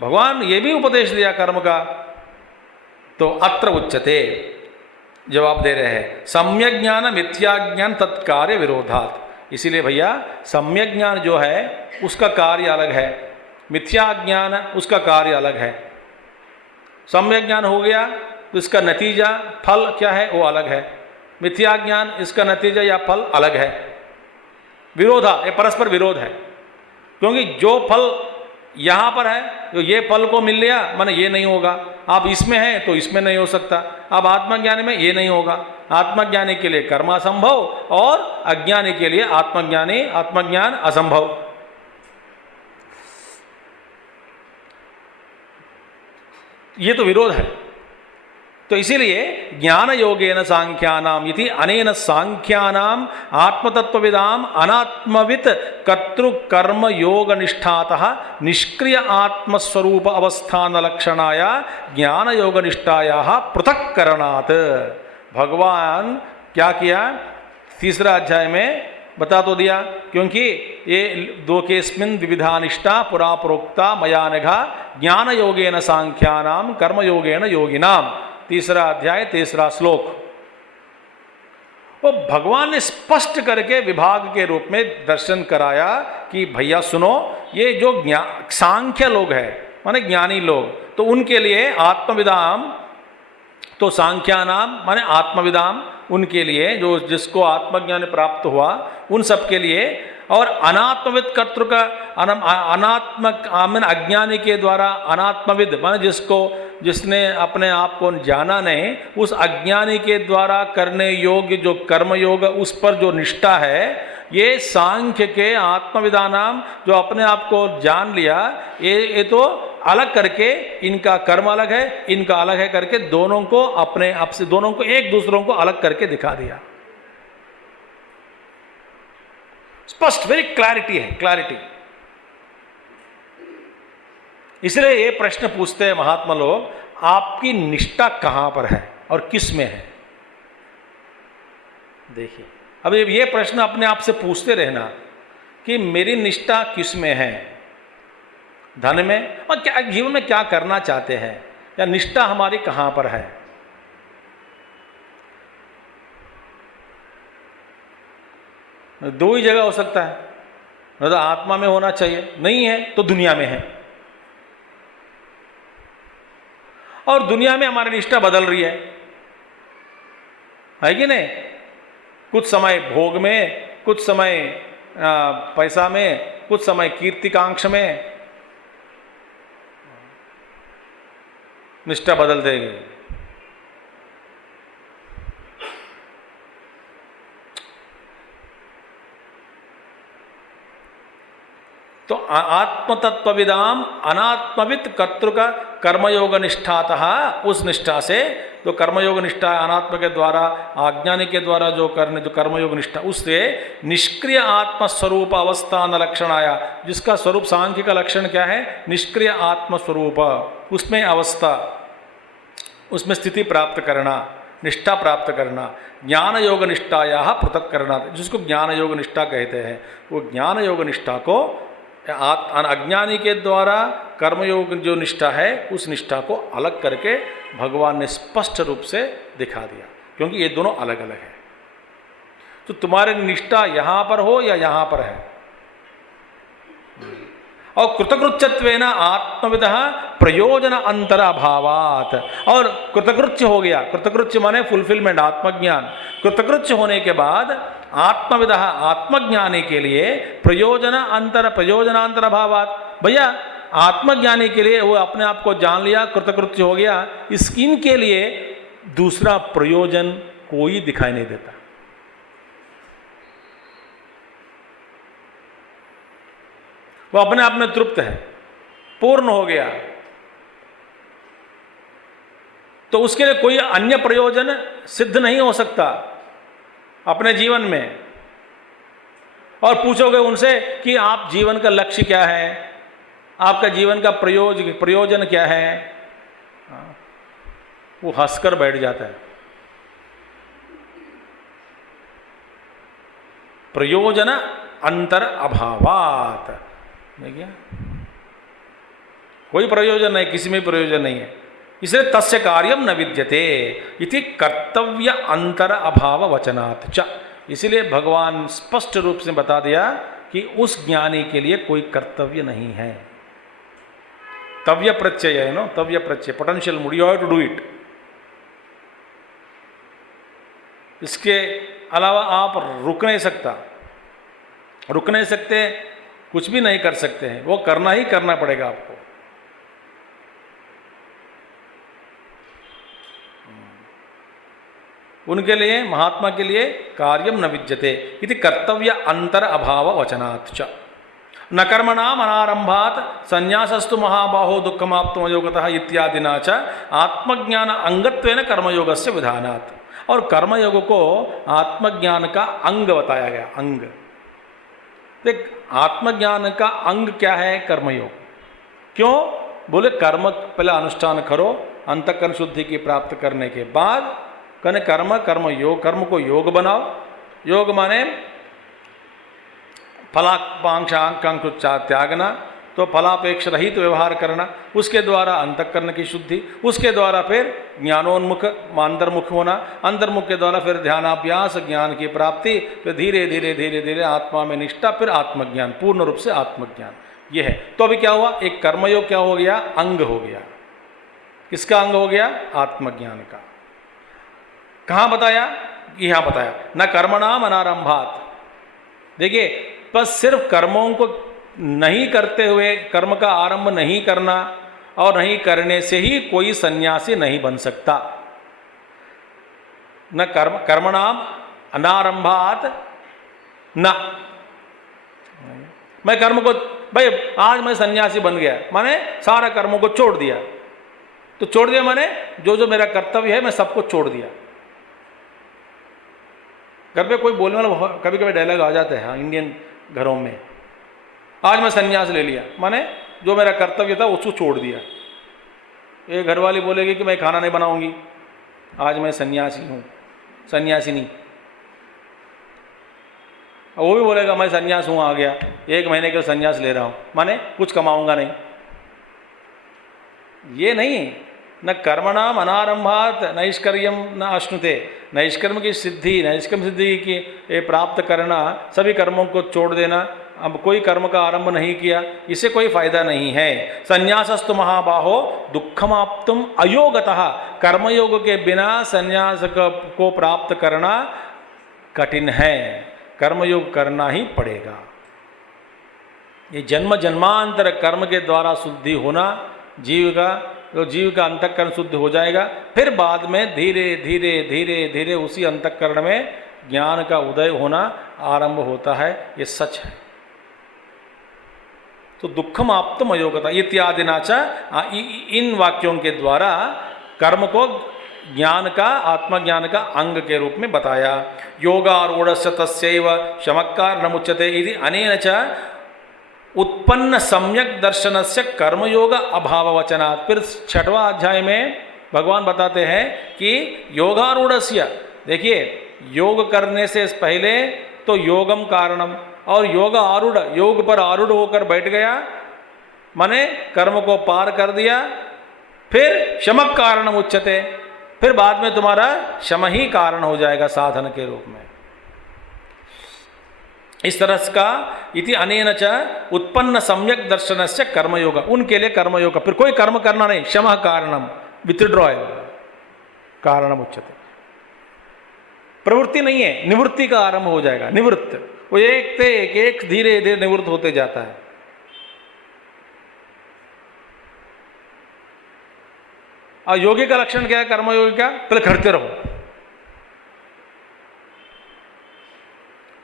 भगवान ये भी उपदेश दिया कर्म का। तो अत्र उच्यते, जवाब दे रहे हैं, सम्यक ज्ञान मिथ्या ज्ञान तत्कार्य विरोधात्। इसीलिए भैया सम्यक ज्ञान जो है उसका कार्य अलग है, मिथ्या ज्ञान उसका कार्य अलग है। सम्यक ज्ञान हो गया तो इसका नतीजा फल क्या है वो अलग है, मिथ्या ज्ञान इसका नतीजा या फल अलग है। विरोधा, ये परस्पर विरोध है। क्योंकि जो फल यहाँ पर है, जो ये फल को मिल लिया माने ये नहीं होगा, आप इसमें हैं तो इसमें नहीं हो सकता, अब आत्मज्ञानी में ये नहीं होगा। आत्मज्ञानी के लिए कर्म असंभव और अज्ञानी के लिए आत्मज्ञान असंभव। ये तो विरोध है। तो इसीलिए ज्ञान योगेन सांख्यानाम इति अनेन सांख्यानाम आत्मतत्वविदाम अनात्मवित कर्तृ कर्म योग निष्ठातः निष्क्रिय आत्मस्वरूप अवस्थान लक्षणाय ज्ञान योग निष्ठायाः पृथक्करणात्। भगवान क्या किया, तीसरा अध्याय में बता तो दिया, क्योंकि ये दो केस्मिन् विविधा निष्ठा पुरा प्रोक्ता मया नघा ज्ञान योगेन सांख्यानाम कर्म योगेन योगिनाम। तीसरा अध्याय तीसरा श्लोक। वो भगवान ने स्पष्ट करके विभाग के रूप में दर्शन कराया कि भैया सुनो, ये जो सांख्य लोग हैं माने ज्ञानी लोग, तो उनके लिए आत्मविदाम, तो सांख्यानाम माने आत्मविदाम, उनके लिए जो जिसको आत्मज्ञान प्राप्त हुआ उन सब के लिए, और अनात्मविद कर्तृ का अज्ञानी के द्वारा अनात्मविद माने जिसने अपने आप को जाना नहीं, उस अज्ञानी के द्वारा करने योग्य जो कर्म योग उस पर जो निष्ठा है, ये सांख्य के आत्मविदानाम जो अपने आप को जान लिया, ये तो अलग करके इनका कर्म अलग है इनका अलग है करके दोनों को अपने आप से, दोनों को एक दूसरों को अलग करके दिखा दिया। स्पष्ट, वेरी क्लैरिटी है, क्लैरिटी। इसलिए ये प्रश्न पूछते हैं महात्मा लोग, आपकी निष्ठा कहां पर है और किस में है। देखिए, अब ये प्रश्न अपने आप से पूछते रहना कि मेरी निष्ठा किस में है, धन में, और क्या जीवन में क्या करना चाहते हैं, या निष्ठा हमारी कहां पर है। दो ही जगह हो सकता है, मतलब आत्मा में होना चाहिए, नहीं है तो दुनिया में है, और दुनिया में हमारी निष्ठा बदल रही है कि नहीं। कुछ समय भोग में, कुछ समय पैसा में, कुछ समय कीर्तिकांक्ष में निष्ठा बदल देगी। तो आत्मतत्वविदाम अनात्मवित कर्तृ का कर्मयोग निष्ठातः, उस निष्ठा से जो कर्मयोग निष्ठा अनात्म के द्वारा अज्ञानी के द्वारा जो कर्मयोग निष्ठा, उससे निष्क्रिय आत्मस्वरूप अवस्थान लक्षण आया, जिसका स्वरूप सांख्य का लक्षण क्या है, निष्क्रिय आत्मस्वरूप, उसमें अवस्था, उसमें स्थिति प्राप्त करना, निष्ठा प्राप्त करना, ज्ञान योग निष्ठाया पृथक करना, जिसको ज्ञान योग निष्ठा कहते हैं। वो ज्ञान योग निष्ठा को अज्ञानी के द्वारा कर्मयोग जो निष्ठा है उस निष्ठा को अलग करके भगवान ने स्पष्ट रूप से दिखा दिया, क्योंकि ये दोनों अलग अलग है। तो तुम्हारी निष्ठा यहां पर हो या यहां पर है। और कृतकृत्यत्वेन आत्मविदः प्रयोजन अंतर अभावात, और कृतकृत्य हो गया, कृतकृत्य माने फुलफिलमेंट, आत्मज्ञान। कृतकृत्य होने के बाद आत्मविदः आत्मज्ञानी के लिए प्रयोजनांतर अभावात, भैया आत्मज्ञानी के लिए वो अपने आप को जान लिया, कृतकृत्य हो गया, इनके लिए दूसरा प्रयोजन कोई दिखाई नहीं देता। वो अपने आप में तृप्त है, पूर्ण हो गया, तो उसके लिए कोई अन्य प्रयोजन सिद्ध नहीं हो सकता अपने जीवन में। और पूछोगे उनसे कि आप जीवन का लक्ष्य क्या है, आपका जीवन का प्रयोजन क्या है, वो हंसकर बैठ जाता है। प्रयोजन अंतर अभावात, देखिए कोई प्रयोजन नहीं, किसी में प्रयोजन नहीं है, इसलिए तस्य कार्यम न विद्यते इति कर्तव्य अंतर अभाव वचनात् च। इसलिए भगवान स्पष्ट रूप से बता दिया कि उस ज्ञानी के लिए कोई कर्तव्य नहीं है। तव्य प्रत्यय है नो, तव्य प्रत्यय, potential mood, you have to do it. इसके अलावा आप रुक नहीं सकता। रुक नहीं सकते, कुछ भी नहीं कर सकते हैं, वो करना ही करना पड़ेगा आपको। उनके लिए, महात्मा के लिए कार्यम न विद्यते इति कर्तव्य अंतर अभाव वचनात् च न कर्मणाम अनारंभात संन्यासस्तु महाबाहो दुःखमाप्तुमयोगतः इत्यादिना च आत्मज्ञान अंगत्वेन कर्मयोगस्य विधानात्। और कर्मयोग को आत्मज्ञान का अंग बताया गया। अंग देख, आत्मज्ञान का अंग क्या है? कर्मयोग। क्यों? बोले कर्म पहले अनुष्ठान करो, अंतःकरण शुद्धि की प्राप्त करने के बाद कने कर्म योग, कर्म को योग बनाओ। योग माने फलाकांक्षा त्यागना, तो फलापेक्ष रहित व्यवहार करना, उसके द्वारा अंतःकरण की शुद्धि, उसके द्वारा फिर ज्ञानोन्मुख अंतर्मुख होना, अंतर्मुख के द्वारा फिर ध्यानाभ्यास, ज्ञान की प्राप्ति, फिर धीरे धीरे धीरे धीरे आत्मा में निष्ठा, फिर आत्मज्ञान, पूर्ण रूप से आत्मज्ञान। यह है। तो अभी क्या हुआ? एक कर्मयोग क्या हो गया? अंग हो गया। किसका अंग हो गया? आत्मज्ञान का। कहाँ बताया? यहाँ बताया न कर्मणाम अनारंभात। देखिए, बस सिर्फ कर्मों को नहीं करते हुए, कर्म का आरंभ नहीं करना और नहीं करने से ही कोई सन्यासी नहीं बन सकता। न कर्मणाम अनारंभात, न मैं कर्म को, भाई आज मैं सन्यासी बन गया, माने सारा कर्मों को छोड़ दिया। तो छोड़ दिया माने जो जो मेरा कर्तव्य है मैं सबको छोड़ दिया। घर पे कोई बोलने वाला कभी कभी डायलॉग आ जाते हैं, हाँ, इंडियन घरों में, आज मैं सन्यास ले लिया, माने जो मेरा कर्तव्य था उसको छोड़ दिया। एक घरवाली बोलेगी कि मैं खाना नहीं बनाऊंगी, आज मैं सन्यासी हूँ, सन्यासिनी। वो भी बोलेगा मैं सन्यास हूँ, आ गया, 1 महीने के सन्यास ले रहा हूँ, माने कुछ कमाऊंगा नहीं। ये नहीं, न कर्मणाम अनारंभात नैष्कर्यम न अश्नुते। नैष्कर्म की सिद्धि, नैष्कर्म सिद्धि की प्राप्त करना, सभी कर्मों को छोड़ देना, अब कोई कर्म का आरंभ नहीं किया, इससे कोई फायदा नहीं है। संन्यासस्तु महाबाहो दुःखमाप्तुम अयोगतः। कर्मयोग के बिना संन्यास को प्राप्त करना कठिन है, कर्मयोग करना ही पड़ेगा। ये जन्म जन्मांतर कर्म के द्वारा शुद्धि होना जीव का, तो जीव का अंतःकरण शुद्ध हो जाएगा, फिर बाद में धीरे धीरे धीरे धीरे उसी अंतःकरण में ज्ञान का उदय होना आरंभ होता है। ये सच है। तो दुःखम आप्तम अयोगता इत्यादि नाचा, इन वाक्यों के द्वारा कर्म को ज्ञान का, आत्मज्ञान का अंग के रूप में बताया। योगारूढ़स्य तस्यैव शमक्कारणमुच्यते इति अनेन च उत्पन्न सम्यक दर्शनस्य कर्मयोग अभाव वचनात्। फिर 6वां अध्याय में भगवान बताते हैं कि योगारूढ़स्य, देखिए योग करने से पहले तो योगम कारणम, और योग आरूढ़, योग पर आरूढ़ होकर बैठ गया, माने कर्म को पार कर दिया, फिर शमक कारणम उच्यते, फिर बाद में तुम्हारा शम ही कारण हो जाएगा साधन के रूप में। इस तरह का इति अनेन च उत्पन्न सम्यक दर्शनस्य कर्मयोग, उनके लिए कर्मयोग, फिर कोई कर्म करना नहीं, शमः कारणम, विथड्रॉयल कारणम उच्यते। प्रवृत्ति नहीं है, निवृत्ति का आरंभ हो जाएगा। निवृत्त, वो एक से एक धीरे धीरे निवृत्त होते जाता है। और योगी का लक्षण क्या है? कर्मयोगी का पहले करते रहो।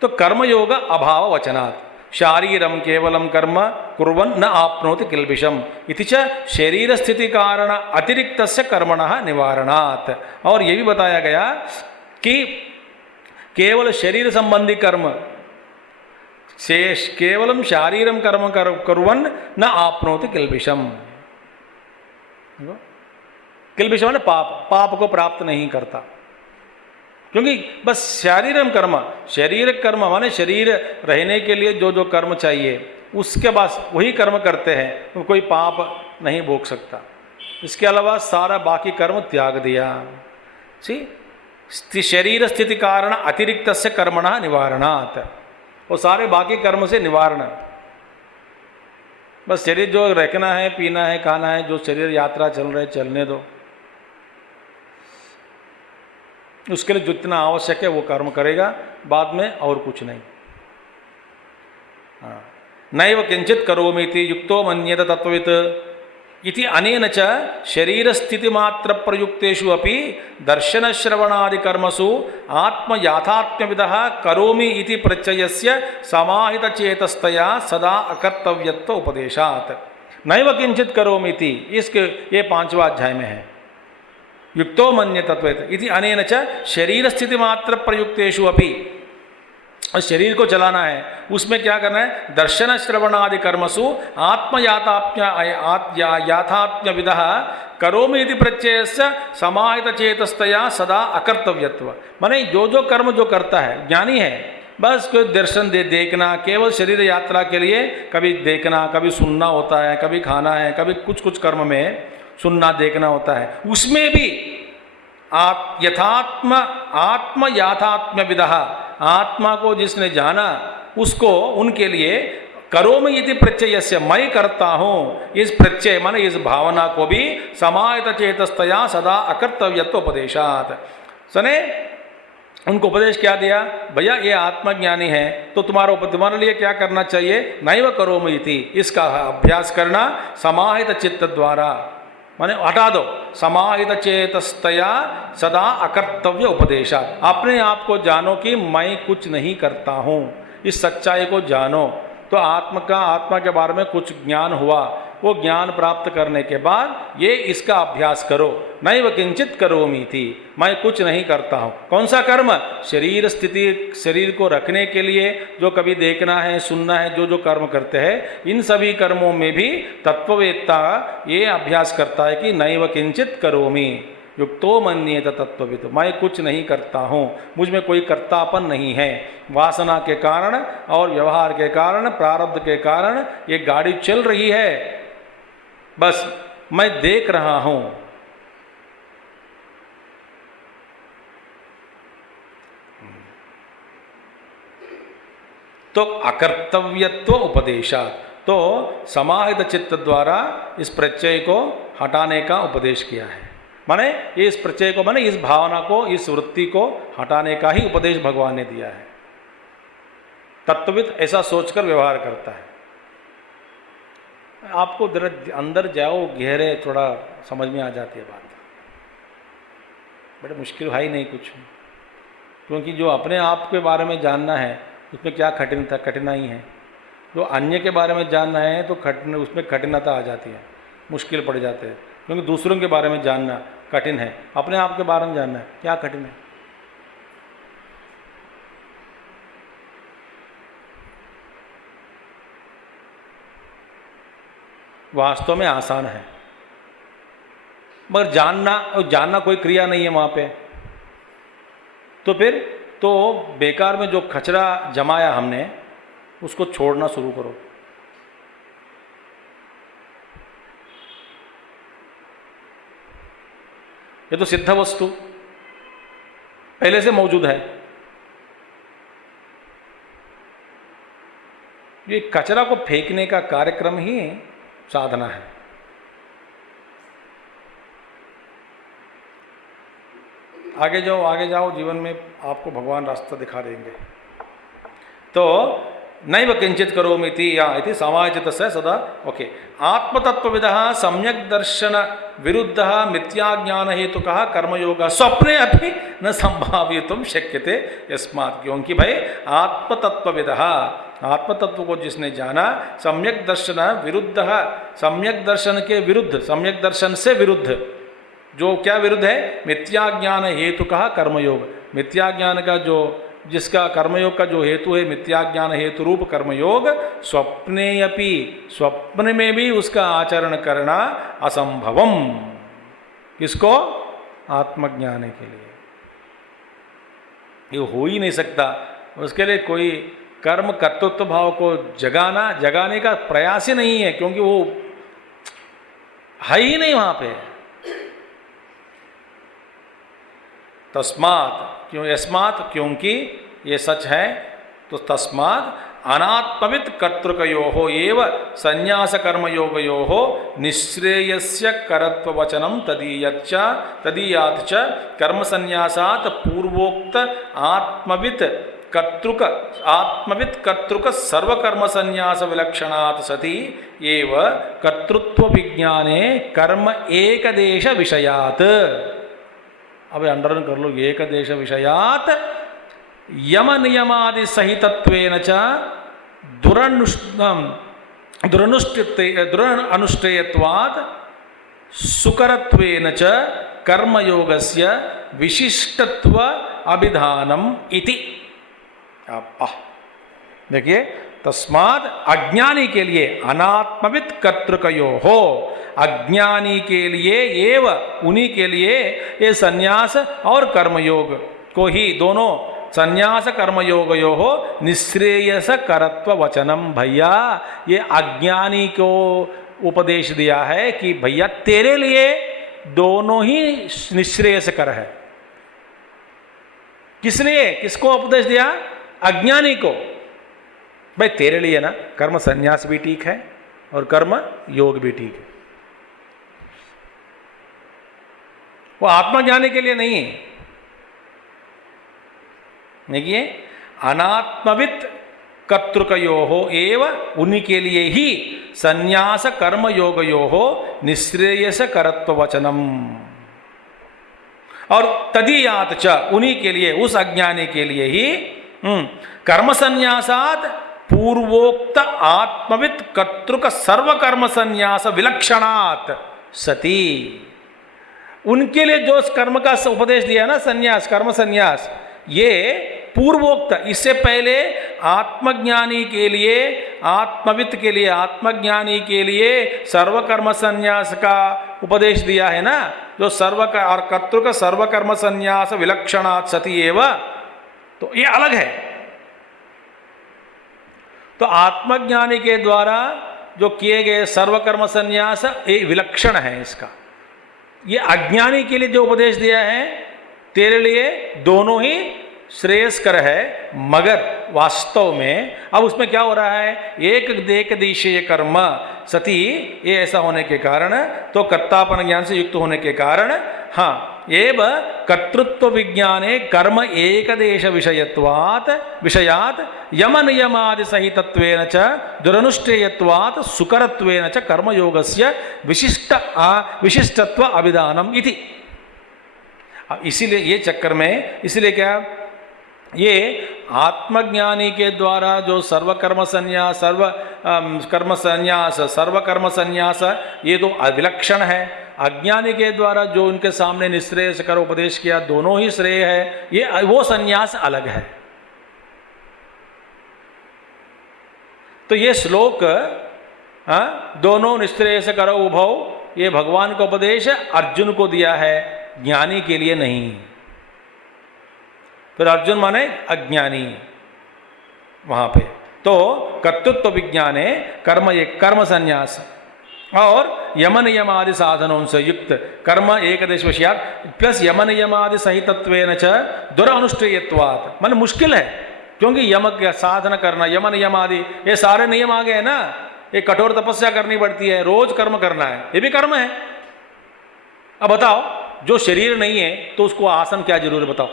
तो कर्मयोग अभाव वचनात् शारीरम केवलम कर्म कुर्वन् न आपनोति किल्बिषम इति च शरीर स्थिति कारण अतिरिक्तस्य कर्मणः निवारणात्। और ये भी बताया गया कि केवल शरीर संबंधी कर्म, शेष केवलम शारीरम कर्म कुर्वन् न आपनोति किल्बिषम। किल्बिषम माने पाप, पाप को प्राप्त नहीं करता, क्योंकि बस शारीरम कर्म, शरीर कर्म माने शरीर रहने के लिए जो जो कर्म चाहिए उसके बाद वही कर्म करते हैं, तो कोई पाप नहीं भोग सकता। इसके अलावा सारा बाकी कर्म त्याग दिया। शरीर स्थिति कारण अतिरिक्तस्य कर्मणः निवारणात्, वो सारे बाकी कर्म से निवारण, बस शरीर जो रखना है, पीना है, खाना है, जो शरीर यात्रा चल रहे चलने दो, उसके लिए जितना आवश्यक है वो कर्म करेगा, बाद में और कुछ नहीं। नैव किंचित करोमीति युक्तो मन्येत तत्त्ववित् इति अनेन च शरीरस्थितिमात्र प्रयुक्तेषु अपि दर्शनश्रवणादिकर्मसु आत्मयाथात्म्यविदः करोमि इति प्रत्ययस्य समाहितचेतस्तया सदा अकर्तव्यत्व उपदेशात्। नैव किंचित करोमीति इसके ये 5वां अध्याय में है। युक्तो मन्ये तत्त्ववित् इति अनेन च शरीरस्थितिमात्र प्रयुक्तेषु अपि, और शरीर को चलाना है, उसमें क्या करना है, दर्शन श्रवण आदि कर्मसु आत्मयाथात्म्य विदः करोमि इति प्रत्ययस्य समाहित चेतस्तया सदा अकर्तव्यत्व। माने जो कर्म जो करता है ज्ञानी है, बस कोई दर्शन देखना, केवल शरीर यात्रा के लिए कभी देखना, कभी सुनना होता है, कभी खाना है, कभी कुछ कर्म में सुनना देखना होता है, उसमें भी आत्म याथात्म्य विदः, आत्मा को जिसने जाना उसको, उनके लिए करोमि इति प्रत्यय से मैं करता हूँ, इस प्रत्यय माने इस भावना को भी समाहित चेतस्तया सदा अकर्तव्यत्व उपदेशात्। सने उनको उपदेश क्या दिया, भैया ये आत्मज्ञानी है तो तुम्हारे लिए क्या करना चाहिए, नैव करोमि इति, इसका अभ्यास करना समाहित चित्त द्वारा, माने हटा दो, समाहित चेतस्तया सदा अकर्तव्य उपदेशा। अपने आप को जानो कि मैं कुछ नहीं करता हूँ, इस सच्चाई को जानो। तो आत्मा के बारे में कुछ ज्ञान हुआ, वो ज्ञान प्राप्त करने के बाद ये इसका अभ्यास करो। नैव किंचित करोमि थी, मैं कुछ नहीं करता हूँ। कौन सा कर्म, शरीर स्थिति, शरीर को रखने के लिए जो कभी देखना है सुनना है, जो कर्म करते हैं, इन सभी कर्मों में भी तत्ववेत्ता ये अभ्यास करता है कि नैव किंचित करोमि युक्तो मन्येत तत्त्ववित्, मैं कुछ नहीं करता हूँ, मुझ में कोई कर्तापन नहीं है। वासना के कारण और व्यवहार के कारण, प्रारब्ध के कारण ये गाड़ी चल रही है, बस मैं देख रहा हूँ। तो अकर्तव्यत्व उपदेशा, तो समाहित चित्त द्वारा इस प्रत्यय को हटाने का उपदेश किया है। माने इस प्रत्यय को, माने इस भावना को, इस वृत्ति को हटाने का ही उपदेश भगवान ने दिया है। तत्वविद ऐसा सोचकर व्यवहार करता है। आपको जरा अंदर जाओ, गहरे थोड़ा समझ में आ जाती है बात। बड़े मुश्किल है ही नहीं कुछ, क्योंकि जो अपने आप के बारे में जानना है उसमें क्या कठिनाई है। जो अन्य के बारे में जानना है तो उसमें कठिनता आ जाती है, मुश्किल पड़ जाते हैं। क्योंकि दूसरों के बारे में जानना कठिन है, अपने आप के बारे में जानना क्या कठिन है। वास्तव में आसान है, मगर जानना कोई क्रिया नहीं है वहां पे। तो फिर तो बेकार में जो कचरा जमाया हमने, उसको छोड़ना शुरू करो। ये तो सिद्ध वस्तु पहले से मौजूद है। ये कचरा को फेंकने का कार्यक्रम ही साधना है। आगे जाओ जीवन में आपको भगवान रास्ता दिखा देंगे। तो नैव किंचित करोमीति या इति समाहितस्य सदा ओके। आत्मतत्वविदः सम्यक् दर्शन विरुद्धः मिथ्याज्ञान हेतुकः कर्मयोगः स्वप्ने अपि न संभावितुं शक्यते यस्मात्, क्योंकि भाई आत्मतत्वविदः, आत्मतत्व को जिसने जाना, सम्यक दर्शन विरुद्धः, सम्यक दर्शन के विरुद्ध, सम्यक दर्शन से विरुद्ध, जो क्या विरुद्ध है, मिथ्याज्ञान हेतुकः कर्मयोग, मिथ्याज्ञान का जो, जिसका कर्मयोग का जो हेतु है मिथ्याज्ञान हेतु रूप कर्मयोग, स्वप्ने अपि, स्वप्न में भी उसका आचरण करना असंभवम। किसको, आत्मज्ञान के लिए ये हो ही नहीं सकता। उसके लिए कोई कर्म कर्तृत्व भाव को जगाने का प्रयास ही नहीं है, क्योंकि वो है ही नहीं वहां पे। तस्मात्, क्यों, यस्मात्, क्योंकि ये सच है, तो तस्मात् अनात्मवित् कर्तृकयोः एव संन्यास कर्मयोगयोः निःश्रेयस्य करत्ववचनं तदीयात् च कर्म संन्यासात् पूर्वोक्त आत्मवित् कर्तृक आत्मवित् कर्तृक सर्वकर्म संन्यास विलक्षणात् सति एव कर्तृत्व विज्ञाने कर्म एकदेश विषयात्। अब अंडरलाइन कर लो, एकदेश विषयात् यम नियमादि सहितत्वेन च दुरनुष्ठेयत्वात् सुकरत्वेन च कर्मयोगस्य विशिष्टत्व अभिधानम इति। देखिए, तस्मात् अज्ञानी के लिए अनात्मवित् कर्तृकयो हो, अज्ञानी के लिए एव उन्हीं के लिए ये संन्यास और कर्मयोग को ही दोनों संन्यास कर्मयोगयो हो निःश्रेयस करत्व वचनम। भैया ये अज्ञानी को उपदेश दिया है कि भैया तेरे लिए दोनों ही निःश्रेयसकर है। किस लिए, किसको उपदेश दिया? अज्ञानी को। भाई तेरे लिए ना कर्म संन्यास भी ठीक है और कर्म योग भी ठीक है। वो आत्मज्ञानी के लिए नहीं है। देखिए, अनात्मवित् कर्तृकयो हो एव उन्हीं के लिए ही संन्यास कर्म योगयो हो निःश्रेयस करत्व वचनम। और तदीयात च उन्हीं के लिए, उस अज्ञानी के लिए ही कर्म संन्यासात पूर्वोक्त आत्मवित् कर्तृक सर्वकर्म संन्यास विलक्षणात् सति। उनके लिए जो कर्म का उपदेश दिया ना, संन्यास कर्म संन्यास, ये पूर्वोक्त, इससे पहले आत्मज्ञानी के लिए, आत्मवित् के लिए, आत्मज्ञानी के लिए सर्वकर्म संन्यास का उपदेश दिया है ना, जो और कर्तृक सर्वकर्म संन्यास विलक्षणात् सति एव, तो ये अलग है। तो आत्मज्ञानी के द्वारा जो किए गए सर्वकर्म संन्यास ये विलक्षण है इसका। ये अज्ञानी के लिए जो उपदेश दिया है, तेरे लिए दोनों ही श्रेयस्कर है, मगर वास्तव में अब उसमें क्या हो रहा है, एक दिशीय कर्म सती, ये ऐसा होने के कारण, तो कर्तापन ज्ञान से युक्त होने के कारण, हाँ, एव कर्तृत्व विज्ञाने कर्म एकदेश विषयात् यम नियमादि सहितत्वेन च दुरनुष्ठेयत्वात् सुकरत्वेन च कर्मयोगस्य विशिष्टत्व अभिधानम इति। इसीलिए ये चक्कर में, इसलिए क्या, ये आत्मज्ञानी के द्वारा जो सर्वकर्म संन्यास, सर्वकर्म संन्यास ये तो अविलक्षण है। अज्ञानी के द्वारा जो उनके सामने निःश्रेयस कर उपदेश किया, दोनों ही श्रेय है, ये वो संन्यास अलग है। तो ये श्लोक दोनों निःश्रेयस करो उभौ, ये भगवान का उपदेश अर्जुन को दिया है, ज्ञानी के लिए नहीं। फिर अर्जुन माने अज्ञानी वहां पे। तो कर्तृत्व विज्ञाने कर्म संन्यास और यम नियम आदि साधनों से युक्त कर्म एकदेश विषयात् प्लस यम नियम आदि सहितत्वेन च दुरनुष्ठेयत्वात्। मन मुश्किल है, क्योंकि यम का साधन करना, यम नियम आदि ये सारे नियम आ गए ना, ये कठोर तपस्या करनी पड़ती है, रोज कर्म करना है, ये भी कर्म है। अब बताओ, जो शरीर नहीं है तो उसको आसन क्या जरूर, बताओ।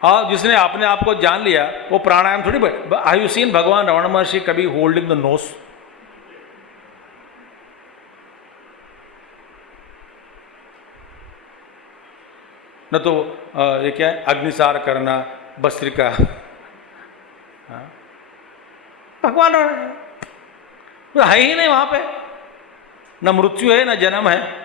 हाँ, जिसने अपने आप को जान लिया वो प्राणायाम थोड़ी। हैव यू सीन भगवान रमण महर्षि कभी होल्डिंग द नोज? न तो ये क्या है, अग्निसार करना, भस्त्रिका। भगवान है ही नहीं वहां पे, न मृत्यु है न जन्म है।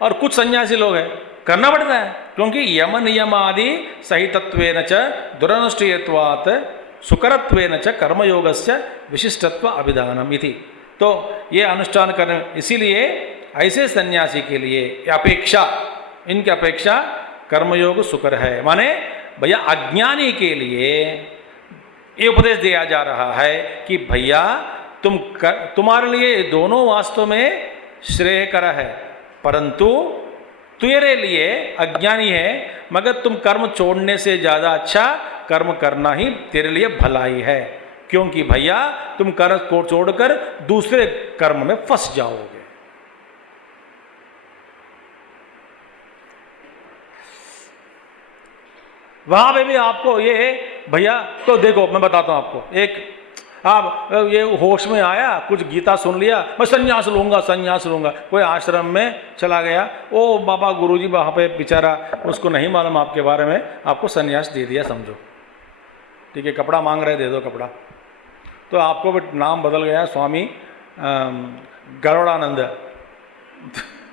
और कुछ सन्यासी लोग हैं, करना पड़ता है, क्योंकि यम नियम आदि सहितत्वेन च दुरनुष्ठेयत्वात् सुकरत्वेन च कर्मयोगस्य विशिष्टत्व अभिधानम इति। तो ये अनुष्ठान करने, इसीलिए ऐसे सन्यासी के लिए अपेक्षा, इनकी अपेक्षा कर्मयोग सुकर है। माने भैया अज्ञानी के लिए ये उपदेश दिया जा रहा है कि भैया तुम्हारे लिए दोनों वास्तव में श्रेयकर है, परंतु तेरे लिए अज्ञानी है, मगर तुम कर्म छोड़ने से ज्यादा अच्छा कर्म करना ही तेरे लिए भलाई है, क्योंकि भैया तुम कर्म को छोड़कर दूसरे कर्म में फंस जाओगे। वहां पे भी आपको ये भैया, तो देखो मैं बताता हूं आपको, एक आप ये होश में आया, कुछ गीता सुन लिया, मैं संन्यास लूंगा संन्यास लूंगा, कोई आश्रम में चला गया, ओ बाबा गुरुजी वहाँ पे बेचारा, उसको नहीं मालूम आपके बारे में, आपको संन्यास दे दिया समझो, ठीक है, कपड़ा मांग रहे, दे दो कपड़ा, तो आपको भी नाम बदल गया स्वामी गड़बड़ानंद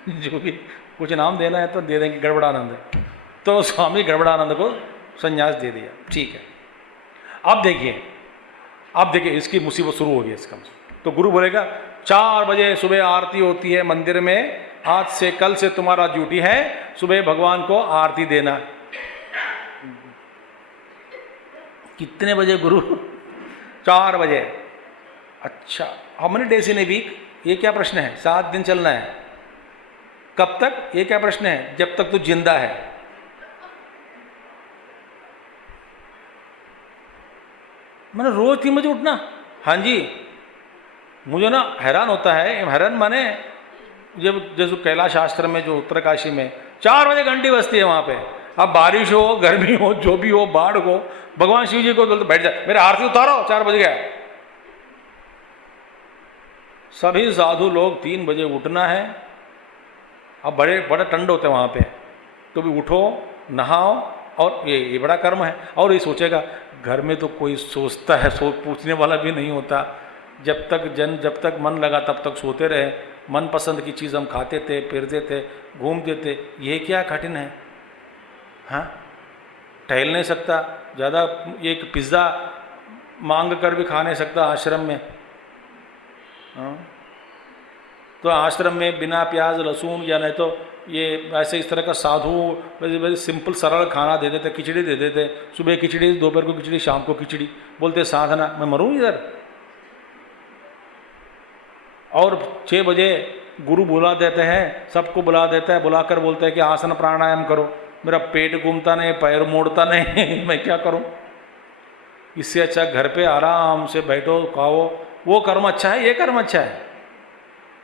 जो भी कुछ नाम देना है तो दे देंगे गड़बड़ानंद, तो स्वामी गड़बड़ानंद को संन्यास दे दिया, ठीक है। अब देखिए इसकी मुसीबत शुरू हो गई इसका। तो गुरु बोलेगा 4 बजे सुबह आरती होती है मंदिर में, आज से कल से तुम्हारा ड्यूटी है सुबह भगवान को आरती देना। कितने बजे गुरु? 4 बजे। अच्छा, how many days in a week? ये क्या प्रश्न है? 7 दिन चलना है। कब तक? ये क्या प्रश्न है? जब तक तू जिंदा है। मैंने रोज 3 बजे उठना? हाँ जी। मुझे ना हैरान होता है, हैरान माने जब जैसे कैलाश आश्रम में जो उत्तरकाशी में 4 बजे घंटी बजती है वहाँ पे, अब बारिश हो गर्मी हो जो भी हो, बाढ़ हो, भगवान शिव जी को बोलते बैठ जाए, मेरे आरती उतारो, 4 बज गया। सभी साधु लोग 3 बजे उठना है। अब बड़े ठंड होते हैं वहाँ पे, तो भी उठो, नहाओ, और ये बड़ा कर्म है। और ये सोचेगा घर में तो कोई सोचता है, पूछने वाला भी नहीं होता। जब तक मन लगा तब तक सोते रहे, मन पसंद की चीज़ हम खाते थे, फिरते थे, घूमते थे। ये क्या कठिन है? हाँ, टहल नहीं सकता ज़्यादा, एक पिज़्ज़ा मांग कर भी खा नहीं सकता आश्रम में। हाँ, तो आश्रम में बिना प्याज लहसुन या नहीं तो ये ऐसे इस तरह का साधु वैसे सिंपल सरल खाना दे देते, खिचड़ी दे देते, सुबह खिचड़ी, दोपहर को खिचड़ी, शाम को खिचड़ी, बोलते साधना। मैं मरूं इधर। और 6 बजे गुरु बुला देते हैं, सबको बुला देता है, बुलाकर बोलते हैं कि आसन प्राणायाम करो। मेरा पेट घूमता नहीं, पैर मोड़ता नहीं मैं क्या करूं? इससे अच्छा घर पे आराम से बैठो, खाओ। वो कर्म अच्छा है, ये कर्म अच्छा है?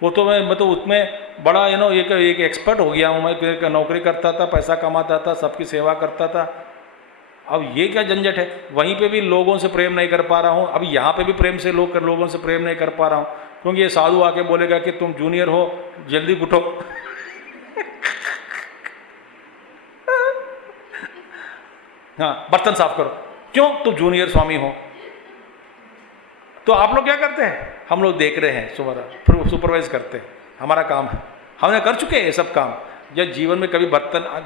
वो तो मैं तो उसमें बड़ा एक एक्सपर्ट हो गया हूँ। मैं नौकरी करता था, पैसा कमाता था, सबकी सेवा करता था। अब ये क्या झंझट है? वहीं पे भी लोगों से प्रेम नहीं कर पा रहा हूँ, अब यहाँ पे भी लोगों से प्रेम नहीं कर पा रहा हूँ, क्योंकि ये साधु आके बोलेगा कि तुम जूनियर हो, जल्दी उठो हाँ, बर्तन साफ करो। क्यों? तुम जूनियर स्वामी हो। तो आप लोग क्या करते हैं? हम लोग देख रहे हैं, सुपरवाइज करते हैं, हमारा काम है, हमने कर चुके हैं ये सब काम। जब जीवन में कभी बर्तन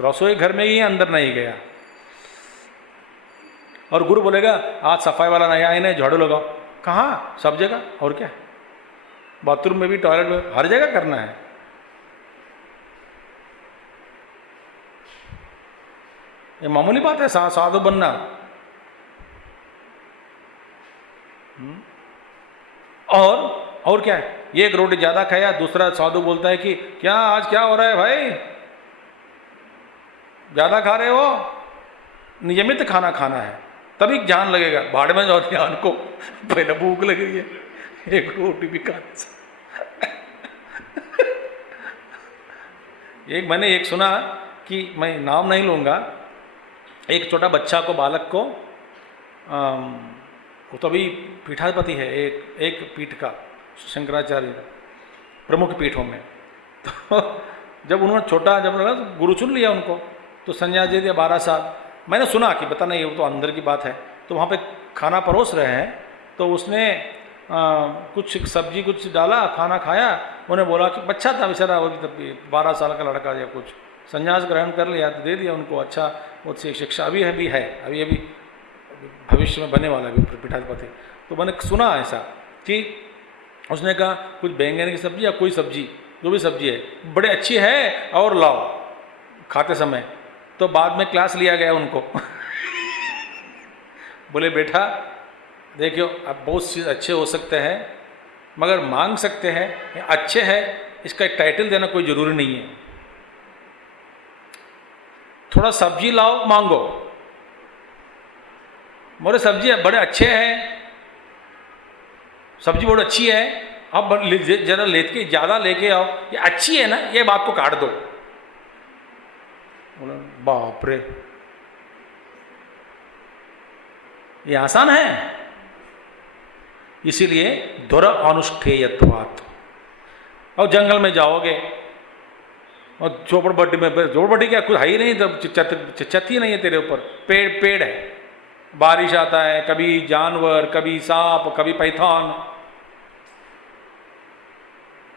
रसोई घर में ही अंदर नहीं गया। और गुरु बोलेगा आज सफाई वाला नहीं आए, झाड़ू लगाओ। कहाँ? सब जगह। और क्या? बाथरूम में भी, टॉयलेट में, हर जगह करना है। ये मामूली बात है साधु बनना। और क्या है? ये एक रोटी ज्यादा खाया, दूसरा साधु बोलता है कि क्या आज क्या हो रहा है भाई, ज्यादा खा रहे हो? नियमित खाना खाना है, तभी ध्यान लगेगा। भाड़ में जाओ ध्यान को, पहले भूख लग रही है, एक रोटी भी खाने से मैंने एक सुना कि मैं नाम नहीं लूँगा, एक छोटा बच्चा को, बालक को, वो तो अभी पीठाधिपति है एक पीठ का, शंकराचार्य प्रमुख पीठों में। तो जब उन्होंने गुरु चुन लिया उनको, तो संन्यास दे दिया 12 साल। मैंने सुना कि पता नहीं, वो तो अंदर की बात है। तो वहाँ पे खाना परोस रहे हैं, तो उसने कुछ सब्जी कुछ डाला, खाना खाया। उन्हें बोला कि बच्चा था बेचारा, वो 12 साल का लड़का या कुछ, संन्यास ग्रहण कर लिया, तो दे दिया उनको। अच्छा, वो शिक्षा अभी है अभी भविष्य में बने वाला भी पीठाधिपति। तो मैंने सुना ऐसा कि उसने कहा कुछ बैंगन की सब्जी या कोई सब्जी, जो भी सब्जी है बड़े अच्छी है, और लाओ खाते समय। तो बाद में क्लास लिया गया उनको बोले बेटा देखियो, आप बहुत चीज़ अच्छे हो सकते हैं, मगर मांग सकते हैं, अच्छे हैं इसका एक टाइटल देना कोई ज़रूरी नहीं है। थोड़ा सब्जी लाओ, मांगो, मोरे सब्जी बड़े अच्छे हैं, सब्जी बहुत अच्छी है, अब जरा लेके ज़्यादा लेके आओ, ये अच्छी है ना, ये बात को काट दो। बोला बाप रे, ये आसान है। इसीलिए दुर अनुष्ठेयत्वात्। और जंगल में जाओगे और झोपड़पट्टी में, झोपड़पट्टी क्या कुछ है ही नहीं, तब छत ही नहीं है तेरे ऊपर, पेड़ है, बारिश आता है, कभी जानवर, कभी सांप, कभी पैथान,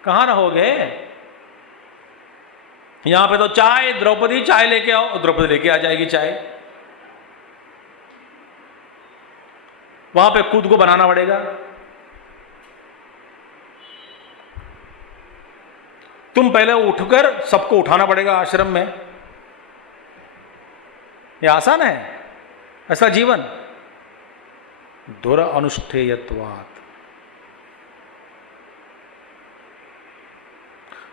कहां रहोगे? यहां पे तो चाय, द्रौपदी चाय लेके आओ, द्रौपदी लेके आ जाएगी चाय। वहां पे खुद को बनाना पड़ेगा। तुम पहले उठकर सबको उठाना पड़ेगा आश्रम में। ये आसान है ऐसा जीवन? दुर अनुष्ठेयत्वात्।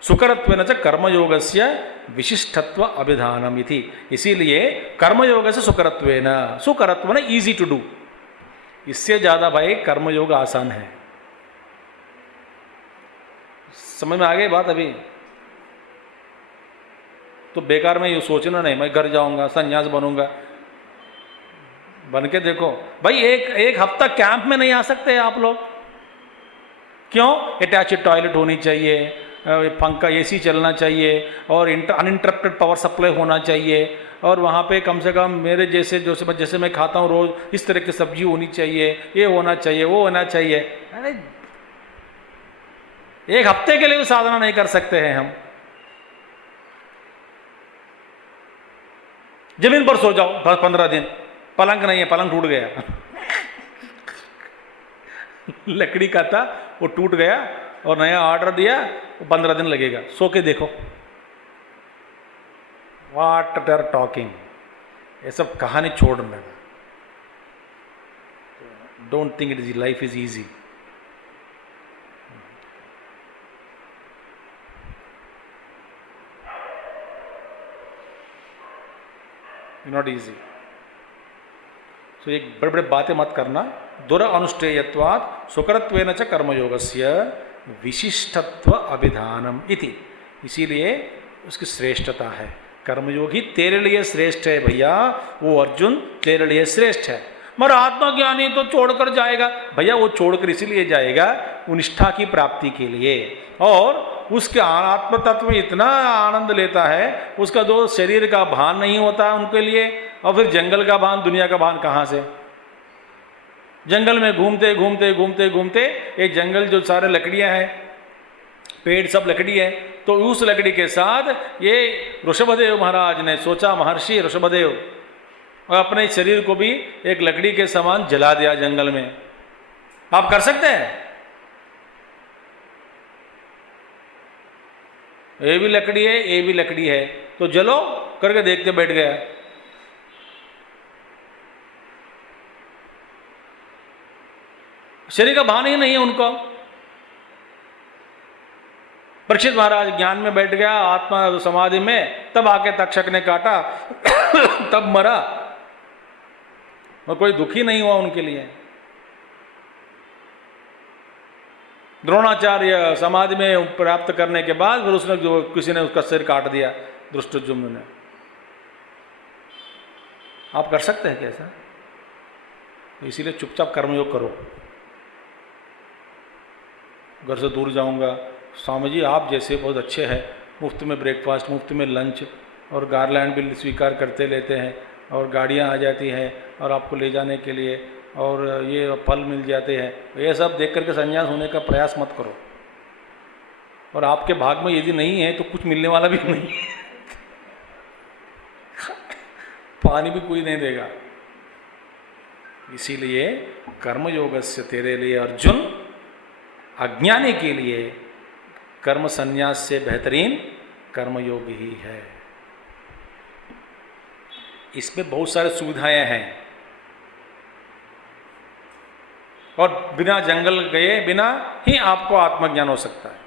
सुकरत्वेन च कर्मयोगस्य विशिष्टत्व अभिधानम इति। इसीलिए कर्मयोग से सुकरत्वेन, सुकरत्व ना इजी टू डू, इससे ज्यादा भाई कर्मयोग आसान है। समझ में आ गई बात? अभी तो बेकार में ये सोचना नहीं मैं घर जाऊंगा संन्यास बनूंगा। बन के देखो भाई, एक हफ्ता कैंप में नहीं आ सकते आप लोग। क्यों? अटैच्ड टॉयलेट होनी चाहिए, पंखा एसी चलना चाहिए, और अनइंटरप्टेड पावर सप्लाई होना चाहिए, और वहाँ पे कम से कम मेरे जैसे मैं खाता हूँ रोज, इस तरह की सब्जी होनी चाहिए, ये होना चाहिए, वो होना चाहिए। अरे एक हफ्ते के लिए भी साधना नहीं कर सकते हैं हम। जमीन पर सो जाओ 10-15 दिन, पलंग नहीं है, पलंग टूट गया लकड़ी का था वो टूट गया, और नया ऑर्डर दिया, वो 15 दिन लगेगा। सो के देखो, व्हाट दे आर टॉकिंग, ये सब कहानी छोड़ देना। Don't think it is life is easy. Not easy. So एक बड़े बड़े बातें मत करना। दुर अनुष्ठेयत्वात् सुकरत्वेन च कर्मयोगस्य विशिष्टत्व अभिधानम इति। इसीलिए उसकी श्रेष्ठता है। कर्मयोगी तेरे लिए श्रेष्ठ है भैया, वो अर्जुन तेरे लिए श्रेष्ठ है। मगर आत्मज्ञानी तो छोड़कर जाएगा भैया, वो छोड़कर इसीलिए जाएगा वो निष्ठा की प्राप्ति के लिए, और उसके आत्म तत्व में इतना आनंद लेता है, उसका जो शरीर का भान नहीं होता उनके लिए, और फिर जंगल का भान, दुनिया का भान कहाँ से? जंगल में घूमते घूमते घूमते घूमते, ये जंगल जो सारे लकड़ियां हैं, पेड़ सब लकड़ी है, तो उस लकड़ी के साथ ये ऋषभदेव महाराज ने सोचा, महर्षि ऋषभदेव, और अपने शरीर को भी एक लकड़ी के समान जला दिया जंगल में। आप कर सकते हैं? ये भी लकड़ी है, ये भी लकड़ी है, तो जलो करके देखते बैठ गया। शरीर का भान ही नहीं है उनको। परीक्षित महाराज ज्ञान में बैठ गया, आत्मा समाधि में, तब आके तक्षक ने काटा तब मरा, और कोई दुखी नहीं हुआ उनके लिए। द्रोणाचार्य समाधि में प्राप्त करने के बाद फिर उसने जो किसी ने उसका सिर काट दिया, दृष्टद्युम्न ने। आप कर सकते हैं कैसा? इसीलिए चुपचाप कर्मयोग करो। घर से दूर जाऊंगा, स्वामी जी आप जैसे बहुत अच्छे हैं, मुफ्त में ब्रेकफास्ट, मुफ्त में लंच, और गारलैंड भी स्वीकार करते लेते हैं, और गाड़ियां आ जाती हैं और आपको ले जाने के लिए, और ये फल मिल जाते हैं। ये सब देख करके संन्यास होने का प्रयास मत करो। और आपके भाग में यदि नहीं है तो कुछ मिलने वाला भी नहीं है पानी भी कोई नहीं देगा। इसीलिए कर्मयोग से तेरे लिए अर्जुन, अज्ञानी के लिए कर्म संन्यास से बेहतरीन कर्मयोग ही है। इसमें बहुत सारी सुविधाएं हैं, और बिना जंगल गए बिना ही आपको आत्मज्ञान हो सकता है।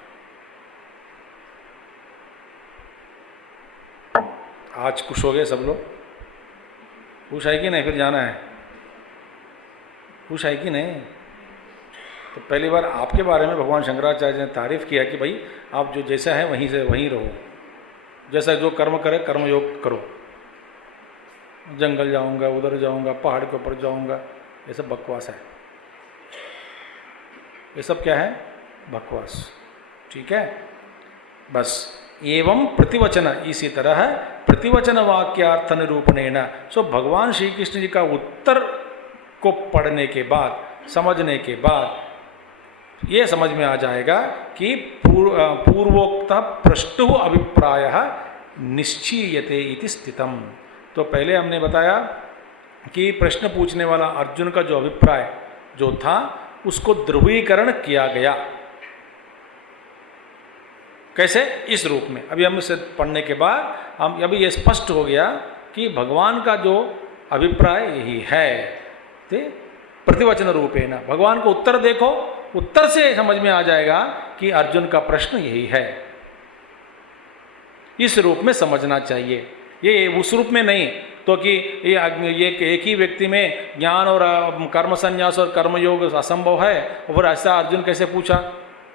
आज खुश हो गए सब लोग? खुश है कि नहीं? फिर जाना है? खुश है कि नहीं? तो पहली बार आपके बारे में भगवान शंकराचार्य ने तारीफ किया कि भाई आप जो जैसा है वहीं से वहीं रहो, जैसा जो कर्म करे कर्मयोग करो। जंगल जाऊंगा, उधर जाऊंगा, पहाड़ के ऊपर जाऊंगा, ये सब बकवास है, ये सब क्या है? बकवास। ठीक है, बस। एवं प्रतिवचन, इसी तरह प्रतिवचन वाक्यार्थ निरूपणेन, सो भगवान श्री कृष्ण जी का उत्तर को पढ़ने के बाद, समझने के बाद ये समझ में आ जाएगा कि पूर्वोक्त पृष्ठु अभिप्राय निश्चीयते इति स्थितम। तो पहले हमने बताया कि प्रश्न पूछने वाला अर्जुन का जो अभिप्राय जो था उसको ध्रुवीकरण किया गया। कैसे? इस रूप में। अभी हम इसे पढ़ने के बाद हम अभी ये स्पष्ट हो गया कि भगवान का जो अभिप्राय यही है। प्रतिवचन रूपेण, भगवान को उत्तर देखो, उत्तर से समझ में आ जाएगा कि अर्जुन का प्रश्न यही है। इस रूप में समझना चाहिए, ये उस रूप में नहीं तो कि ये एक ही व्यक्ति में ज्ञान और कर्म संन्यास और कर्मयोग असंभव है और फिर ऐसा अर्जुन कैसे पूछा,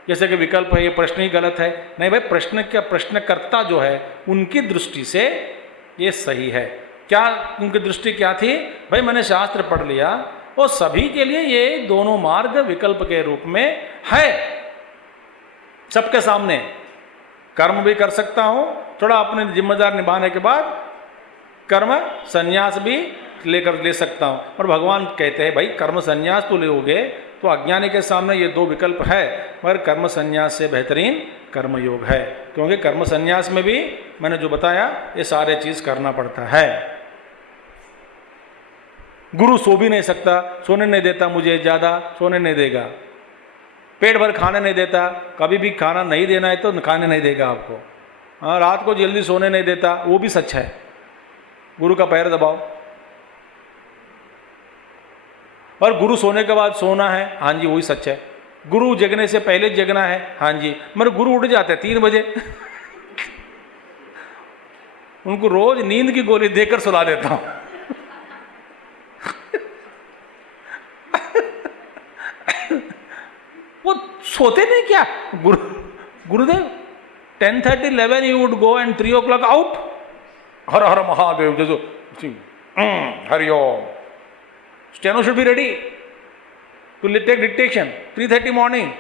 जैसे कि विकल्प है, ये प्रश्न ही गलत है। नहीं भाई, प्रश्नकर्ता जो है उनकी दृष्टि से ये सही है। क्या उनकी दृष्टि क्या थी? भाई मैंने शास्त्र पढ़ लिया और सभी के लिए ये दोनों मार्ग विकल्प के रूप में है, सबके सामने। कर्म भी कर सकता हूँ, थोड़ा अपने जिम्मेदार निभाने के बाद कर्म संन्यास भी ले सकता हूँ। और भगवान कहते हैं भाई कर्म संन्यास तो लोगे तो अज्ञानी के सामने ये दो विकल्प है, मगर कर्म संन्यास से बेहतरीन कर्मयोग है, क्योंकि कर्म संन्यास में भी मैंने जो बताया ये सारे चीज करना पड़ता है। गुरु सो भी नहीं सकता, सोने नहीं देता, मुझे ज्यादा सोने नहीं देगा। पेट भर खाने नहीं देता, कभी भी खाना नहीं देना है तो खाने नहीं देगा आपको। हाँ, रात को जल्दी सोने नहीं देता, वो भी सच है। गुरु का पैर दबाओ। और गुरु सोने के बाद सोना है, हाँ जी वही सच है। गुरु जगने से पहले जगना है, हाँ जी। मगर गुरु उठ जाते हैं 3 बजे उनको रोज नींद की गोली देकर सुला देता हूं वो सोते नहीं क्या गुरुदेव? 10:30, 11 you would go and 3 o'clock out. हर हर महादेव, जैसे Hariom. Steno should be ready to take dictation. 3:30 morning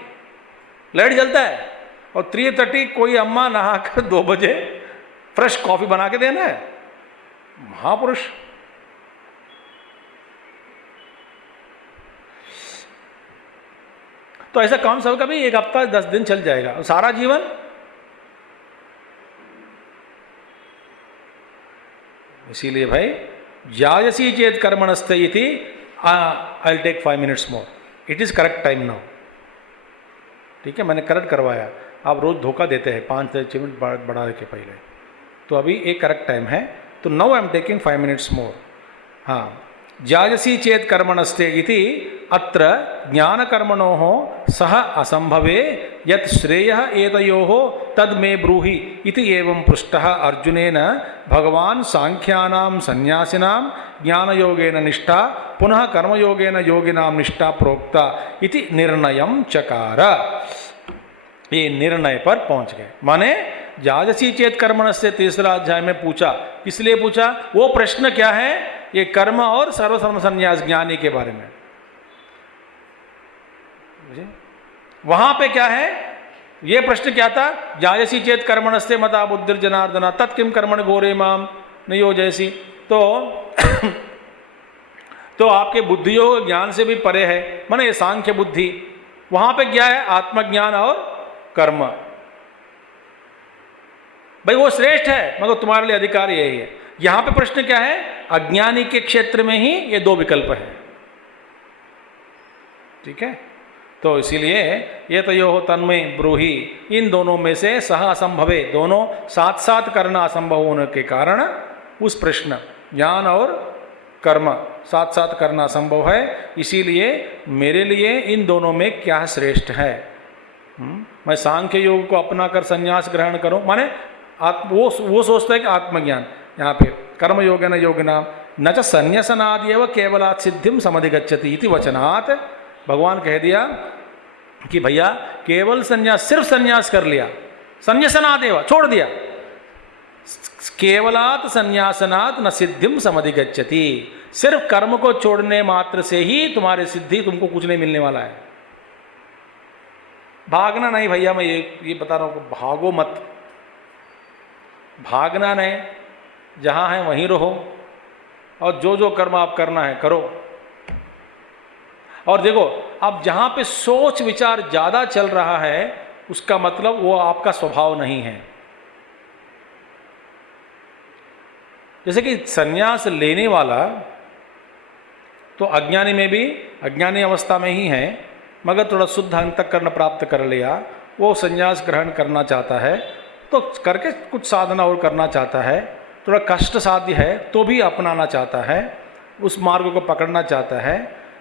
light जलता है और 3:30 कोई अम्मा नहाकर 2 बजे फ्रेश कॉफी बना के देना है। महापुरुष। तो ऐसा कौन सा कभी 1 हफ्ता 10 दिन चल जाएगा, सारा जीवन। इसीलिए भाई जायसी चेत कर्मणस्ते इति I will take 5 minutes more, it is correct time now. ठीक है, मैंने करेक्ट करवाया। आप रोज धोखा देते हैं 5 से 6 मिनट बढ़ा के पहले, तो अभी एक करेक्ट टाइम है। तो now I am taking 5 minutes मोर। हाँ, जायसी चेत कर्मणस्ते इति अत्र ज्ञानकर्मणोः सह असंभवे यत् श्रेयः एतयोः तद मे ब्रूहि इति एवं पृष्टः अर्जुनेन भगवान् सांख्यानां सन्यासिनां ज्ञानयोगेन निष्ठा पुनः कर्मयोगेन योगिनां निष्ठा प्रोक्ता इति निर्णयं चकार। ये निर्णय पर पहुंच गए। माने जायसी चेत कर्मणस्य 3रा अध्याय में पूछा, इसलिए पूछा वो प्रश्न क्या है? ये कर्म और सर्वसर्व संन्यास ज्ञानी के बारे में। वहां पे क्या है? ये प्रश्न क्या था? जायसी चेत कर्मणस्ते मता बुद्धिर्जनार्दना तत्किम कर्मण घोरे माम नियोजयसी। तो आपके बुद्धियोग ज्ञान से भी परे है, माने ये सांख्य बुद्धि। वहां पे क्या है? आत्मज्ञान और कर्म। भाई वो श्रेष्ठ है, मगर तुम्हारे लिए अधिकार यही है। यहां पे प्रश्न क्या है? अज्ञानी के क्षेत्र में ही ये 2 विकल्प है। ठीक है, तो इसीलिए ये तो यो तन्मय ब्रूहि, इन दोनों में से सह असंभवे, दोनों साथ साथ करना असंभव होने के कारण उस प्रश्न ज्ञान और कर्म साथ साथ करना असंभव है। इसीलिए मेरे लिए इन दोनों में क्या श्रेष्ठ है? मैं सांख्य योग को अपनाकर संन्यास ग्रहण करूं, माने वो सोचता है कि आत्मज्ञान। यहाँ पे कर्म योगेन योगिना न च संन्यासनादेव केवलात् सिद्धिम समधिगच्छति इति वचनात् भगवान कह दिया कि भैया केवल संन्यास, सिर्फ संन्यास कर लिया, संन्यासनादेव छोड़ दिया, केवलात् संन्यासनात् न सिद्धिम समधिगच्छति, सिर्फ कर्म को छोड़ने मात्र से ही तुम्हारी सिद्धि, तुमको कुछ नहीं मिलने वाला है। भागना नहीं भैया, मैं ये बता रहा हूँ, भागो मत, भागना नहीं, जहाँ है वहीं रहो और जो जो कर्म आप करना है करो। और देखो, अब जहाँ पे सोच विचार ज़्यादा चल रहा है उसका मतलब वो आपका स्वभाव नहीं है। जैसे कि सन्यास लेने वाला तो अज्ञानी में भी, अज्ञानी अवस्था में ही है, मगर थोड़ा शुद्ध अंतःकरण प्राप्त कर लिया, वो सन्यास ग्रहण करना चाहता है तो करके कुछ साधना और करना चाहता है, थोड़ा कष्ट साध्य है तो भी अपनाना चाहता है, उस मार्ग को पकड़ना चाहता है।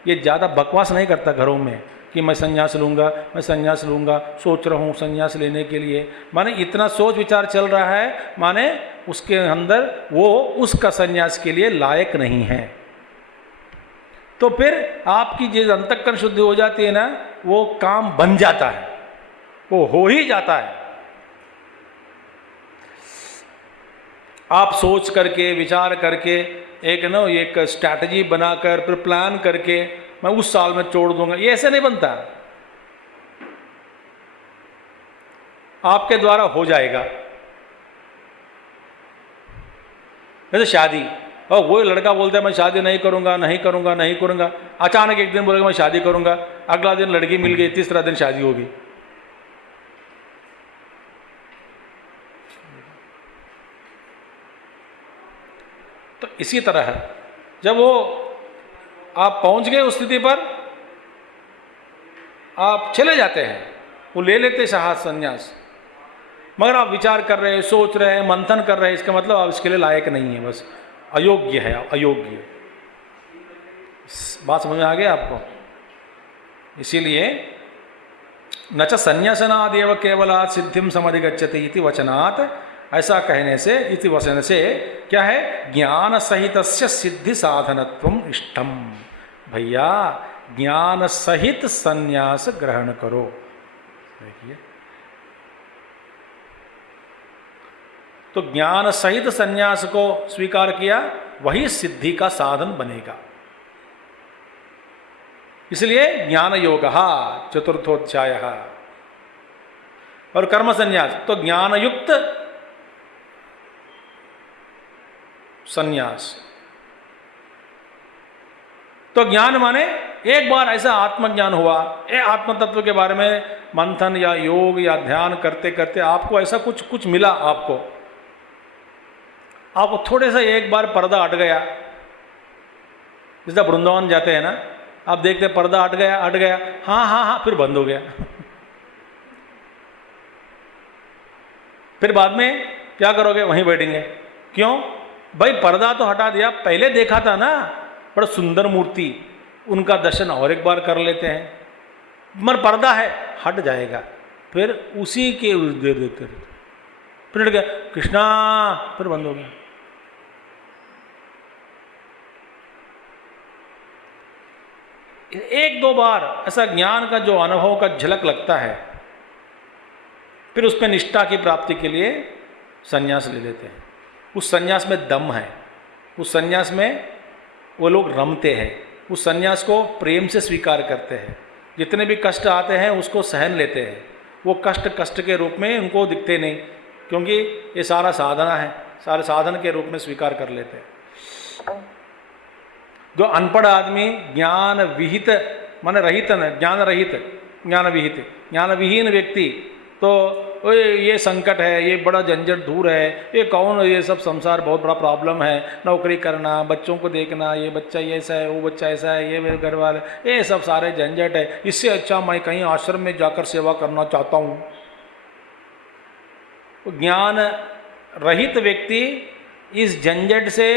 ये ज़्यादा बकवास नहीं करता घरों में कि मैं संन्यास लूँगा, मैं संन्यास लूँगा, सोच रहा हूँ संन्यास लेने के लिए। माने इतना सोच विचार चल रहा है, माने उसके अंदर वो उसका संन्यास के लिए लायक नहीं है। तो फिर आपकी जो अंतःकरण शुद्धि हो जाती है ना, वो काम बन जाता है, वो हो ही जाता है। आप सोच करके, विचार करके, एक स्ट्रैटेजी बनाकर, फिर प्लान करके मैं उस साल में छोड़ दूंगा, ये ऐसे नहीं बनता। आपके द्वारा हो जाएगा। जैसे शादी, और वो लड़का बोलता है मैं शादी नहीं करूंगा, नहीं करूंगा, नहीं करूंगा, अचानक एक दिन बोलेगा मैं शादी करूंगा, अगला दिन लड़की मिल गई, तीसरा दिन शादी होगी। तो इसी तरह जब वो आप पहुंच गए उस स्थिति पर, आप चले जाते हैं, वो ले लेते साहस संन्यास, मगर आप विचार कर रहे हैं, सोच रहे हैं, मंथन कर रहे हैं, इसका मतलब आप इसके लिए लायक नहीं है, बस अयोग्य है, अयोग्य। बात समझ में आ गया आपको? इसीलिए न च संन्यासनादेव केवलात् सिद्धिम समधिगच्छति इति वचनात्, ऐसा कहने से, इति वचन से क्या है, ज्ञान सहित सिद्धि साधनत्वम इष्टम। भैया ज्ञान सहित संन्यास ग्रहण करो। देखिए, तो ज्ञान सहित संन्यास को स्वीकार किया, वही सिद्धि का साधन बनेगा। इसलिए ज्ञान योग चतुर्थोध्याय। और कर्म संन्यास तो ज्ञान युक्त संन्यास। तो ज्ञान माने एक बार ऐसा आत्मज्ञान हुआ, आत्म तत्व के बारे में मंथन या योग या ध्यान करते करते आपको ऐसा कुछ मिला, आपको थोड़े सा एक बार पर्दा हट गया। जैसे वृंदावन जाते हैं ना, आप देखते पर्दा हट गया, हाँ, फिर बंद हो गया। फिर बाद में क्या करोगे, वहीं बैठेंगे। क्यों भाई, पर्दा तो हटा दिया, पहले देखा था ना, बड़ा सुंदर मूर्ति, उनका दर्शन और एक बार कर लेते हैं। मगर पर्दा है, हट जाएगा, फिर उसी के देर देखते, फिर हट गया, कृष्णा, फिर बंद हो गया। एक दो बार ऐसा ज्ञान का जो अनुभव का झलक लगता है, फिर उसमें निष्ठा की प्राप्ति के लिए संन्यास ले लेते हैं। उस संन्यास में दम है, उस संन्यास में वो लोग रमते हैं, उस संन्यास को प्रेम से स्वीकार करते हैं। जितने भी कष्ट आते हैं उसको सहन लेते हैं। वो कष्ट के रूप में उनको दिखते नहीं, क्योंकि ये सारा साधना है, सारे साधन के रूप में स्वीकार कर लेते हैं। जो अनपढ़ आदमी, ज्ञान विहित माने रहित, ज्ञान रहित, ज्ञान विहित, ज्ञान विहीन व्यक्ति, तो ये संकट है, ये बड़ा झंझट दूर है, ये कौन, ये सब संसार बहुत बड़ा प्रॉब्लम है, नौकरी करना, बच्चों को देखना, ये बच्चा ये ऐसा है, वो बच्चा ऐसा है, ये मेरे घर वाले, ये सब सारे झंझट है, इससे अच्छा मैं कहीं आश्रम में जाकर सेवा करना चाहता हूँ। ज्ञान रहित व्यक्ति इस झंझट से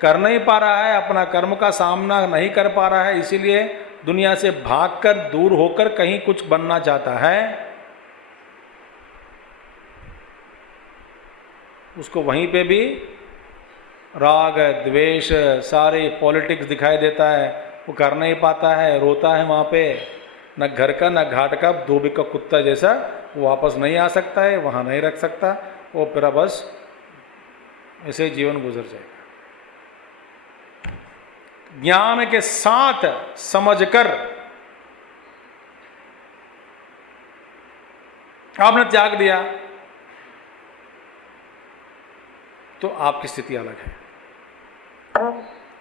कर नहीं पा रहा है, अपना कर्म का सामना नहीं कर पा रहा है, इसीलिए दुनिया से भागकर दूर होकर कहीं कुछ बनना चाहता है। उसको वहीं पे भी राग द्वेष सारे पॉलिटिक्स दिखाई देता है, वो कर नहीं पाता है, रोता है वहाँ पे, न घर का न घाट का, धोबी का कुत्ता जैसा, वो वापस नहीं आ सकता है, वहाँ नहीं रख सकता, वो फिर बस ऐसे जीवन गुजर जाएगा। ज्ञान के साथ समझकर आपने त्याग दिया तो आपकी स्थिति अलग है।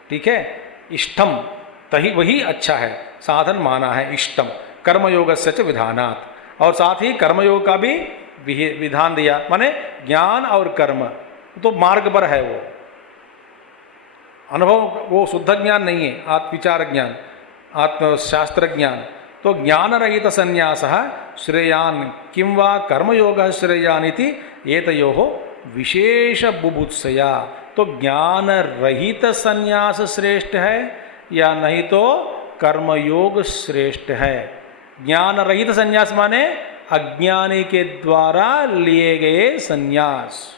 ठीक है, इष्टम तही वही अच्छा है, साधन माना है इष्टम कर्मयोगस्य च विधानात्, और साथ ही कर्मयोग का भी विधान दिया, माने ज्ञान और कर्म तो मार्ग पर है, वो अनुभव, वो शुद्ध ज्ञान नहीं है, आत्मविचार ज्ञान, आत्मशास्त्र ज्ञान। तो ज्ञान रहित संन्यासः श्रेयान् किं वा कर्मयोगः श्रेयान् इति एतयोः विशेष बुभुत्सया। तो ज्ञान रहित संन्यास श्रेष्ठ है या नहीं तो कर्मयोग श्रेष्ठ है। ज्ञान रहित संन्यास माने अज्ञानी के द्वारा लिए गए संन्यास,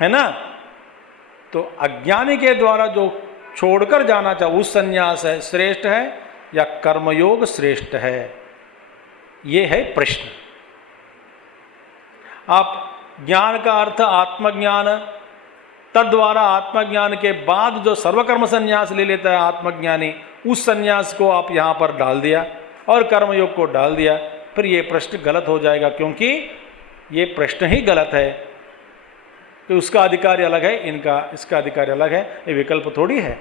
है ना। तो अज्ञानी के द्वारा जो छोड़कर जाना चाहे उस संन्यास है श्रेष्ठ है या कर्मयोग श्रेष्ठ है, ये है प्रश्न। आप ज्ञान का अर्थ आत्मज्ञान, तद्वारा आत्मज्ञान के बाद जो सर्वकर्म संन्यास ले लेता है आत्मज्ञानी, उस संन्यास को आप यहाँ पर डाल दिया और कर्मयोग को डाल दिया, फिर ये प्रश्न गलत हो जाएगा, क्योंकि ये प्रश्न ही गलत है कि उसका अधिकारी अलग है, इनका इसका अधिकारी अलग है। ये विकल्प थोड़ी है,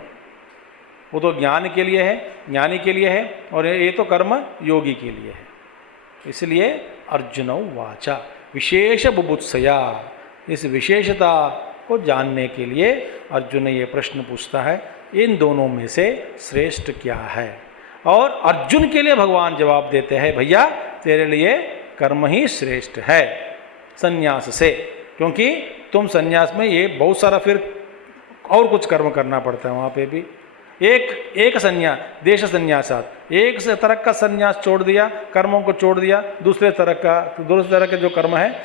वो तो ज्ञान के लिए है, ज्ञानी के लिए है, और ये तो कर्म योगी के लिए है। इसलिए अर्जुन वाचा विशेष बुभुत्सया, इस विशेषता को जानने के लिए अर्जुन ये प्रश्न पूछता है, इन दोनों में से श्रेष्ठ क्या है। और अर्जुन के लिए भगवान जवाब देते हैं, भैया तेरे लिए कर्म ही श्रेष्ठ है संन्यास से, क्योंकि तुम संन्यास में ये बहुत सारा फिर और कुछ कर्म करना पड़ता है। वहाँ पे भी एक संन्यास, देश संन्यासात, एक से तरह का संन्यास छोड़ दिया, कर्मों को छोड़ दिया, दूसरे तरह के जो कर्म है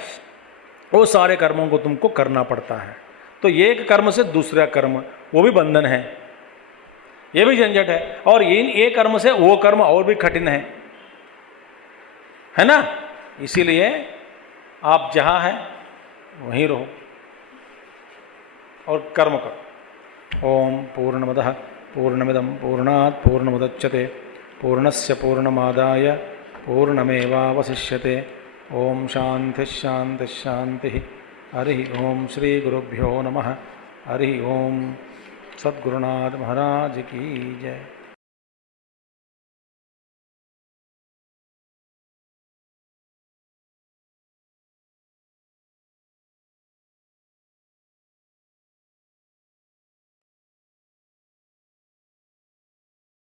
वो सारे कर्मों को तुमको करना पड़ता है। तो एक कर्म से दूसरा कर्म, वो भी बंधन है, ये भी झंझट है, और एक कर्म से वो कर्म और भी कठिन है ना। इसीलिए आप जहाँ हैं वहीं रहो और कर्म करो। ओम पूर्णमदः पूर्णमिदं पूर्णात् पूर्णमुदच्यते पूर्णस्य पूर्णमादाय पूर्णमेवावशिष्यते। ओम शांति शांति शांति। हरि ओम श्री गुरुभ्यो नमः। हरि ओम। सद्गुरुनाथ महाराज की जय।